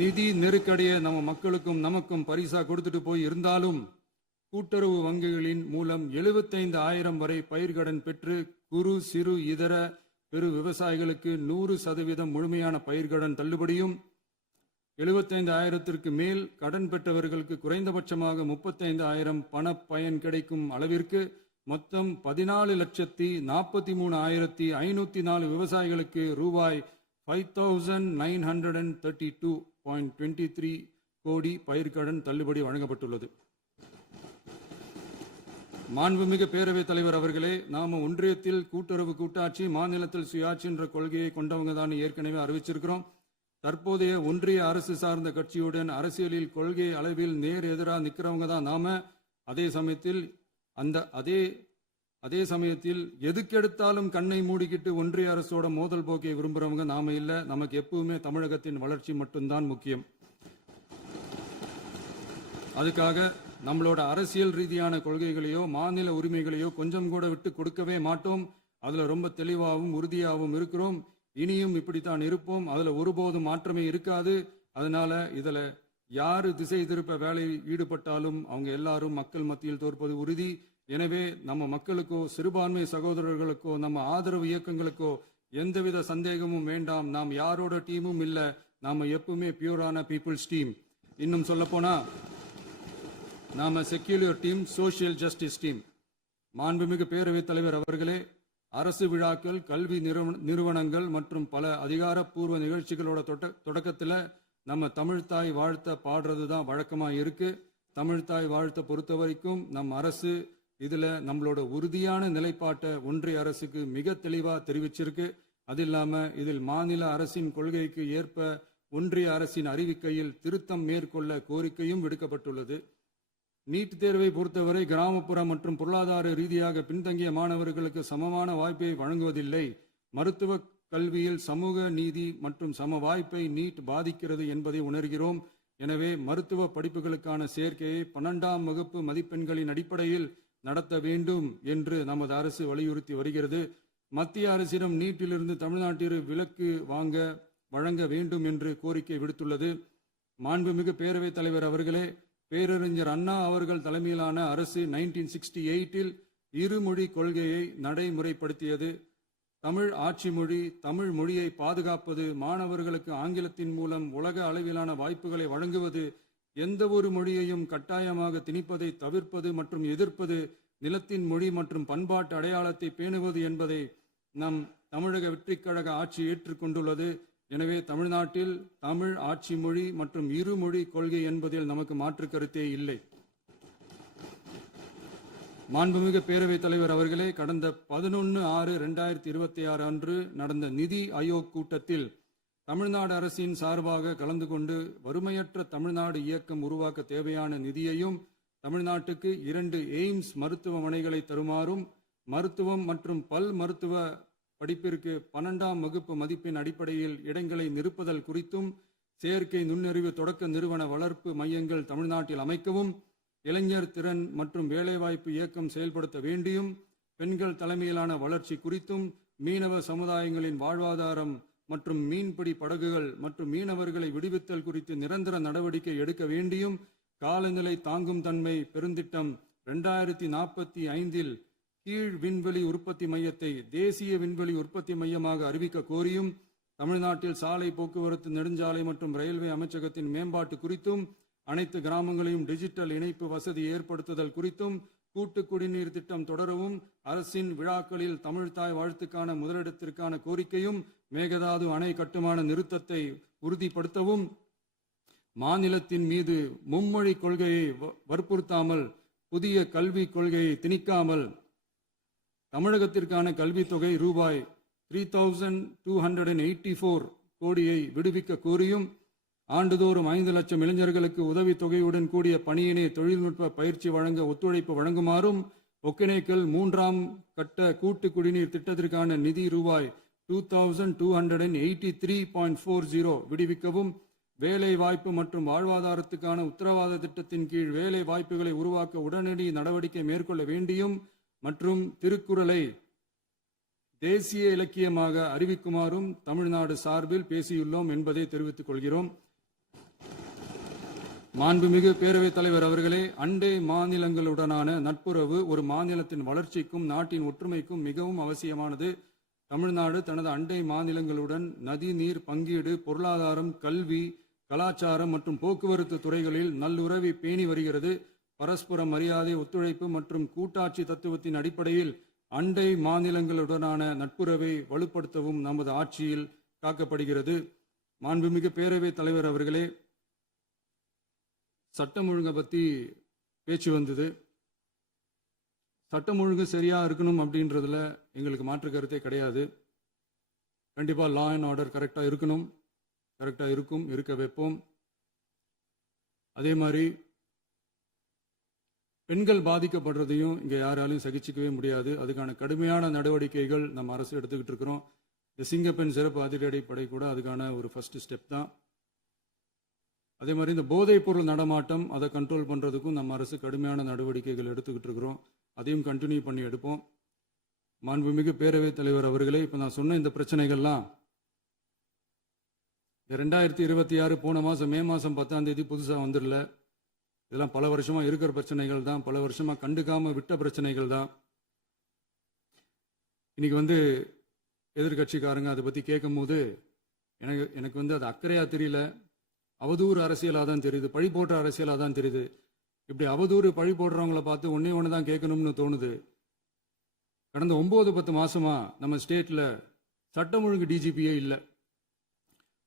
நிதி நெருக்கடியை நம்ம மக்களுக்கும் நமக்கும் பரிசா கொடுத்துட்டு போய் இருந்தாலும் கூட்டுறவு வங்கிகளின் மூலம் 75,000 வரை பயிர்கடன் பெற்று குறு சிறு இதர பெரு விவசாயிகளுக்கு 100% முழுமையான பயிர்கடன் தள்ளுபடியும் 75,000க்கு மேல் கடன் பெற்றவர்களுக்கு குறைந்தபட்சமாக 35,000 பண பயன் கிடைக்கும் அளவிற்கு மொத்தம் 14,43,504 விவசாயிகளுக்கு ரூபாய் 5,932.23 கோடி பயிர்கடன் தள்ளுபடி வழங்கப்பட்டுள்ளது. மாண்புமிகு பேரவைத் தலைவர் அவர்களே, நாம ஒன்றியத்தில் கூட்டுறவு கூட்டாட்சி, மாநிலத்தில் சுயாட்சி என்ற கொள்கையை கொண்டவங்க தான் ஏற்கனவே அறிவிச்சிருக்கிறோம். தற்போதைய ஒன்றிய அரசு சார்ந்த கட்சியுடன் அரசியலில் கொள்கை அளவில் நேர் எதிராக நிற்கிறவங்க தான் நாம. அதே சமயத்தில் எதுக்கெடுத்தாலும் கண்ணை மூடிக்கிட்டு ஒன்றிய அரசோட மோதல் போக்கை விரும்புறவங்க நாம இல்ல. நமக்கு எப்பவுமே தமிழகத்தின் வளர்ச்சி மட்டும்தான் முக்கியம். அதுக்காக நம்மளோட அரசியல் ரீதியான கொள்கைகளையோ மாநில உரிமைகளையோ கொஞ்சம் கூட விட்டு கொடுக்கவே மாட்டோம். அதுல ரொம்ப தெளிவாகவும் உறுதியாகவும் இருக்கிறோம். இனியும் இப்படித்தான் இருப்போம். அதுல ஒருபோதும் மாற்றமே இருக்காது. அதனால இதுல யாரு திசை திருப்ப வேலையில் ஈடுபட்டாலும் அவங்க எல்லாரும் மக்கள் மத்தியில் தோற்பது உறுதி. எனவே நம்ம மக்களுக்கோ சிறுபான்மை சகோதரர்களுக்கோ நம்ம ஆதரவு இயக்கங்களுக்கோ எந்தவித சந்தேகமும் வேண்டாம். நாம் யாரோட டீமும் இல்ல. நாம எப்பவுமே பியூரான பீப்புள்ஸ் டீம். இன்னும் சொல்ல போனா நாம secular team, social justice team. மாண்புமிகு பேரவைத் தலைவர் அவர்களே, அரசு விழாக்கள், கல்வி நிறுவனங்கள் மற்றும் பல அதிகாரப்பூர்வ நிகழ்ச்சிகளோட தொடக்கத்தில் நம்ம தமிழ்தாய் வாழ்த்த பாடுறது தான் வழக்கமா இருக்கு. தமிழ்தாய் வாழ்த்த பொறுத்த வரைக்கும் நம் அரசு இதுல நம்மளோட உறுதியான நிலைப்பாட்டை ஒன்றிய அரசுக்கு மிக தெளிவா தெரிவிச்சிருக்கு. அது இல்லாம இதில் மாநில அரசின் கொள்கைக்கு ஏற்ப ஒன்றிய அரசின் அறிவிக்கையில் திருத்தம் மேற்கொள்ள கோரிக்கையும் விடுக்கப்பட்டுள்ளது. நீட் தேர்வை பொறுத்தவரை கிராமப்புற மற்றும் பொருளாதார ரீதியாக பின்தங்கிய மாணவர்களுக்கு சமமான வாய்ப்பை வழங்குவதில்லை. மருத்துவ கல்வியில் சமூக நீதி மற்றும் சம வாய்ப்பை நீட் பாதிக்கிறது என்பதை உணர்கிறோம். எனவே மருத்துவ படிப்புகளுக்கான சேர்க்கையை 12ஆம் வகுப்பு மதிப்பெண்களின் அடிப்படையில் நடத்த வேண்டும் என்று நமது அரசு வலியுறுத்தி வருகிறது. மத்திய அரசிடம் நீட்டிலிருந்து தமிழ்நாட்டிற்கு விலக்கு வழங்க வேண்டும் என்று கோரிக்கை விடுத்துள்ளது. மாண்புமிகு பேரவைத் தலைவர் அவர்களே, பேரறிஞர் அண்ணா அவர்கள் தலைமையிலான அரசு 1968இல் இருமொழி கொள்கையை நடைமுறைப்படுத்தியது. தமிழ் ஆட்சி மொழி, தமிழ் மொழியை பாதுகாப்பது, மாணவர்களுக்கு ஆங்கிலத்தின் மூலம் உலக அளவிலான வாய்ப்புகளை வழங்குவது, எந்த ஒரு மொழியையும் கட்டாயமாக திணிப்பதை தவிர்ப்பது மற்றும் எதிர்ப்பது, நிலத்தின் மொழி மற்றும் பண்பாட்டு அடையாளத்தை பேணுவது என்பதை நம் தமிழக வெற்றிக் கழக ஆட்சி ஏற்றுக்கொண்டுள்ளது. எனவே தமிழ்நாட்டில் தமிழ் ஆட்சி மொழி மற்றும் இருமொழி கொள்கை என்பதில் நமக்கு மாற்று கருத்தே இல்லை. மாண்புமிகு பேரவைத் தலைவர் அவர்களே, கடந்த 11/6/2026 அன்று நடந்த நிதி ஆயோக் கூட்டத்தில் தமிழ்நாடு அரசின் சார்பாக கலந்து கொண்டு வறுமையற்ற தமிழ்நாடு இயக்கம் உருவாக்க தேவையான நிதியையும், தமிழ்நாட்டுக்கு 2 எய்ம்ஸ் மருத்துவமனைகளை தருமாறும், மருத்துவம் மற்றும் பல் மருத்துவ படிப்பிற்கு 12ஆம் வகுப்பு மதிப்பெண் அடிப்படையில் இடங்களை நிரப்புதல் குறித்தும், செயற்கை நுண்ணறிவு தொடக்க நிறுவன வளர்ப்பு மையங்கள் தமிழ்நாட்டில் அமைக்கவும், இளைஞர் திறன் மற்றும் வேலைவாய்ப்பு இயக்கம் செயல்படுத்த வேண்டியும், பெண்கள் தலைமையிலான வளர்ச்சி குறித்தும், மீனவ சமுதாயங்களின் வாழ்வாதாரம் மற்றும் மீன்பிடி படகுகள் மற்றும் மீனவர்களை விடுவித்தல் குறித்து நிரந்தர நடவடிக்கை எடுக்க வேண்டியும், காலநிலை தாங்கும் தன்மை பெருந்திட்டம் 2045 கீழ் விண்வெளி உற்பத்தி மையத்தை தேசிய விண்வெளி உற்பத்தி மையமாக அறிவிக்க கோரியும், தமிழ்நாட்டில் சாலை போக்குவரத்து, நெடுஞ்சாலை மற்றும் ரயில்வே அமைச்சகத்தின் மேம்பாட்டு குறித்தும், அனைத்து கிராமங்களையும் டிஜிட்டல் இணைப்பு வசதி ஏற்படுத்துதல் குறித்தும், கூட்டு குடிநீர் திட்டம் தொடரவும், அரசின் விழாக்களில் தமிழ்தாய் வாழ்த்துக்கான முதலிடத்திற்கான கோரிக்கையும், மேகதாது அணை கட்டுமான நிறுத்தத்தை உறுதிப்படுத்தவும், மாநிலத்தின் மீது மும்மொழி கொள்கையை வற்புறுத்தாமல் புதிய கல்விக் கொள்கையை திணிக்காமல் தமிழகத்திற்கான கல்வித்தொகை ரூபாய் 3284 கோடியை விடுவிக்க கோரியும், ஆண்டுதோறும் 5 லட்சம் இளைஞர்களுக்கு உதவித்தொகையுடன் கூடிய பணியினை தொழில்நுட்ப பயிற்சி வழங்க ஒத்துழைப்பு வழங்குமாறும், ஒகேனக்கல் 3ஆம் கட்ட கூட்டு குடிநீர் திட்டத்திற்கான நிதி ரூபாய் 2283.40 விடுவிக்கவும், வேலை வாய்ப்பு மற்றும் வாழ்வாதாரத்துக்கான உத்தரவாத திட்டத்தின் கீழ் வேலை வாய்ப்புகளை உருவாக்க உடனடி நடவடிக்கை மேற்கொள்ள வேண்டியும் மற்றும் திருக்குறளை தேசிய இலக்கியமாக அறிவிக்குமாறும் தமிழ்நாடு சார்பில் பேசியுள்ளோம் என்பதை தெரிவித்துக் கொள்கிறோம். மாண்புமிகு பேரவைத் தலைவர் அவர்களே, அண்டை மாநிலங்களுடனான நட்புறவு ஒரு மாநிலத்தின் வளர்ச்சிக்கும் நாட்டின் ஒற்றுமைக்கும் மிகவும் அவசியமானது. தமிழ்நாடு தனது அண்டை மாநிலங்களுடன் நதி நீர் பங்கீடு, பொருளாதாரம், கல்வி, கலாச்சாரம் மற்றும் போக்குவரத்து துறைகளில் நல்லுறவை பேணி வருகிறது. பரஸ்பர மரியாதை, ஒத்துழைப்பு மற்றும் கூட்டாட்சி தத்துவத்தின் அடிப்படையில் அண்டை மாநிலங்களுடனான நட்புறவை வலுப்படுத்தவும் நமது ஆட்சியில் காக்கப்படுகிறது. மாண்புமிகு பேரவைத் தலைவர் அவர்களே, சட்டம் ஒழுங்கை பற்றி பேச்சு வந்தது. சட்டம் ஒழுங்கு சரியா இருக்கணும் அப்படின்றதுல எங்களுக்கு மாற்று கருத்தே கிடையாது. கண்டிப்பா லா அண்ட் ஆர்டர் கரெக்டா இருக்கணும், கரெக்டா இருக்கும், இருக்க வைப்போம். அதே மாதிரி பெண்கள் பாதிக்கப்படுறதையும் இங்க யாராலையும் சகிச்சிக்கவே முடியாது. அதுக்கான கடுமையான நடவடிக்கைகள் நம்ம அரசு எடுத்துக்கிட்டு இருக்கிறோம். இந்த சிங்கப்பெண் சிறப்பு அதிரடி படை கூட அதுக்கான ஒரு ஃபர்ஸ்ட் ஸ்டெப் தான். அதே மாதிரி இந்த போதைப் பொருள் நடமாட்டம், அதை கண்ட்ரோல் பண்றதுக்கும் நம்ம அரசு கடுமையான நடவடிக்கைகள் எடுத்துக்கிட்டு இருக்கிறோம். அதையும் கண்டினியூ பண்ணி எடுப்போம். மாண்புமிகு பேரவைத் தலைவர் அவர்களே, இப்போ நான் சொன்ன இந்த பிரச்சனைகள்லாம் 2026 போன மாதம் மே மாதம் 10ஆம் தேதி புதுசாக வந்துடல. இதெல்லாம் பல வருஷமா இருக்கிற பிரச்சனைகள் தான், பல வருஷமா கண்டுக்காம விட்ட பிரச்சனைகள் தான். இன்னைக்கு எதிர்கட்சிக்காரங்க அதை பற்றி கேட்கும் போது எனக்கு அது அக்கறையா தெரியல, அவதூறு அரசியலாக தான் தெரியுது, பழி போடுற அரசியலாக தான் தெரியுது. இப்படி அவதூறு பழி போடுறவங்களை பார்த்து ஒன்று தான் கேட்கணும்னு தோணுது. கடந்த 9-10 மாசமா நம்ம ஸ்டேட்ல சட்டம் ஒழுங்கு டிஜிபியே இல்லை.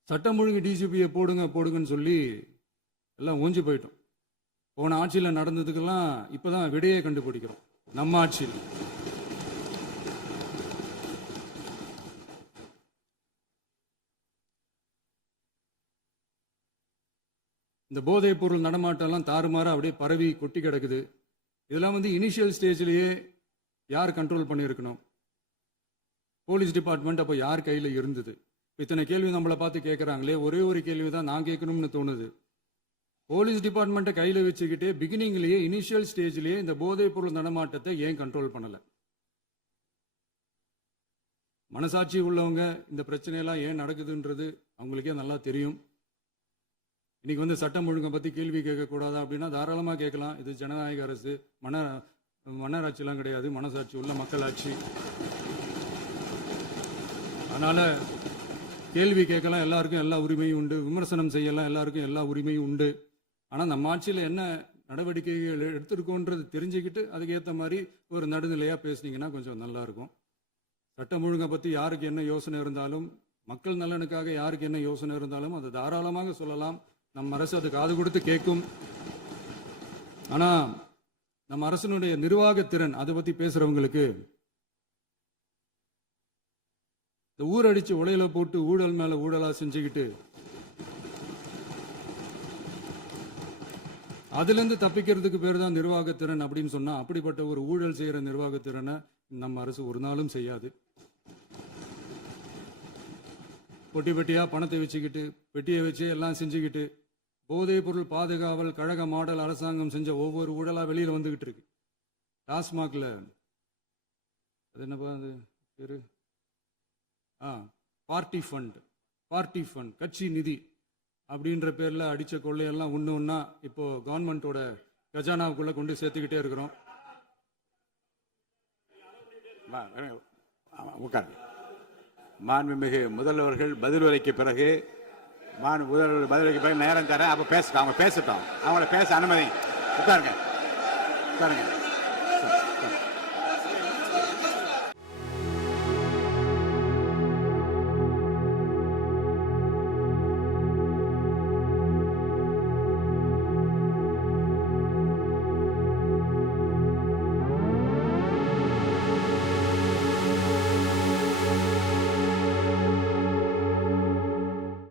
சட்டம் ஒழுங்கு டிஜிபியை போடுங்கன்னு சொல்லி எல்லாம் ஓஞ்சி போயிட்டோம். போன ஆட்சியில் நடந்ததுக்கெல்லாம் இப்பதான் விடையே கண்டுபிடிக்கிறோம் நம்ம ஆட்சியில். இந்த போதைப் பொருள் நடமாட்டம்லாம் தாறுமாற அப்படியே பரவி கொட்டி கிடக்குது. இதெல்லாம் இனிஷியல் ஸ்டேஜ்லயே யார் கண்ட்ரோல் பண்ணியிருக்கணும்? போலீஸ் டிபார்ட்மெண்ட் அப்போ யார் கையில் இருந்தது? இத்தனை கேள்வி நம்மளை பார்த்து கேட்குறாங்களே, ஒரே ஒரு கேள்வி தான் நான் கேட்கணும்னு தோணுது. போலீஸ் டிபார்ட்மெண்ட்டை கையில் வச்சுக்கிட்டே பிகினிங்லேயே இனிஷியல் ஸ்டேஜ்லேயே இந்த போதைப் பொருள் நடமாட்டத்தை ஏன் கண்ட்ரோல் பண்ணலை? மனசாட்சி உள்ளவங்க இந்த பிரச்சனையெல்லாம் ஏன் நடக்குதுன்றது அவங்களுக்கே நல்லா தெரியும். இன்னைக்கு சட்டம் ஒழுங்கை பற்றி கேள்வி கேட்கக்கூடாதா அப்படின்னா தாராளமாக கேட்கலாம். இது ஜனநாயக அரசு, மன்னராட்சிலாம் கிடையாது, மனசாட்சி உள்ள மக்களாட்சி. அதனால கேள்வி கேட்கலாம், எல்லாருக்கும் எல்லா உரிமையும் உண்டு. விமர்சனம் செய்யலாம், எல்லாருக்கும் எல்லா உரிமையும் உண்டு. ஆனால் நம்ம ஆட்சியில் என்ன நடவடிக்கைகள் எடுத்திருக்கோன்றது தெரிஞ்சுக்கிட்டு அதுக்கேற்ற மாதிரி ஒரு நடுநிலையாக பேசுனீங்கன்னா கொஞ்சம் நல்லா இருக்கும். சட்டம் ஒழுங்கை பற்றி யாருக்கு என்ன யோசனை இருந்தாலும், மக்கள் நலனுக்காக யாருக்கு என்ன யோசனை இருந்தாலும் அதை தாராளமாக சொல்லலாம். நம்ம அரசு அது காது கொடுத்து கேட்கும். ஆனா நம்ம அரசினுடைய நிர்வாகத்திறன் அதை பத்தி பேசுறவங்களுக்கு இந்த ஊரடிச்சு உலையில போட்டு ஊழல் மேல ஊழலா செஞ்சுக்கிட்டு அதுல இருந்து தப்பிக்கிறதுக்கு பேர் தான் நிர்வாகத்திறன் அப்படின்னு சொன்னா, அப்படிப்பட்ட ஒரு ஊழல் செய்யற நிர்வாகத்திறனை நம்ம அரசு ஒரு நாளும் செய்யாது. பொட்டி பெட்டியா பணத்தை வச்சுக்கிட்டு, பெட்டியை வச்சு எல்லாம் செஞ்சுக்கிட்டு, போதைப் பொருள் பாதுகாவல் கழக மாடல் அரசாங்கம் செஞ்ச ஒவ்வொரு ஊழலா வெளியில வந்துகிட்டு இருக்கு. டாஸ்மாக்ல அது என்னப்பா அது பேரு பார்ட்டி ஃபண்ட் கட்சி நிதி அப்படின்ற பேர்ல அடிச்ச கொள்ளையெல்லாம் ஒன்று ஒன்றா இப்போ கவர்மெண்ட்டோட கஜானாவுக்குள்ள கொண்டு சேர்த்துக்கிட்டே இருக்கிறோம். உட்காருங்க. மாண்புமிகு முதல்வர்கள் பதில் உரைக்கு பிறகு முதல்வர் பதில் உரைக்கு பிறகு நேரம் தரேன். அப்ப பேசட்டும், அவங்க பேசட்டும், அவங்கள பேச அனுமதி. உட்காருங்க.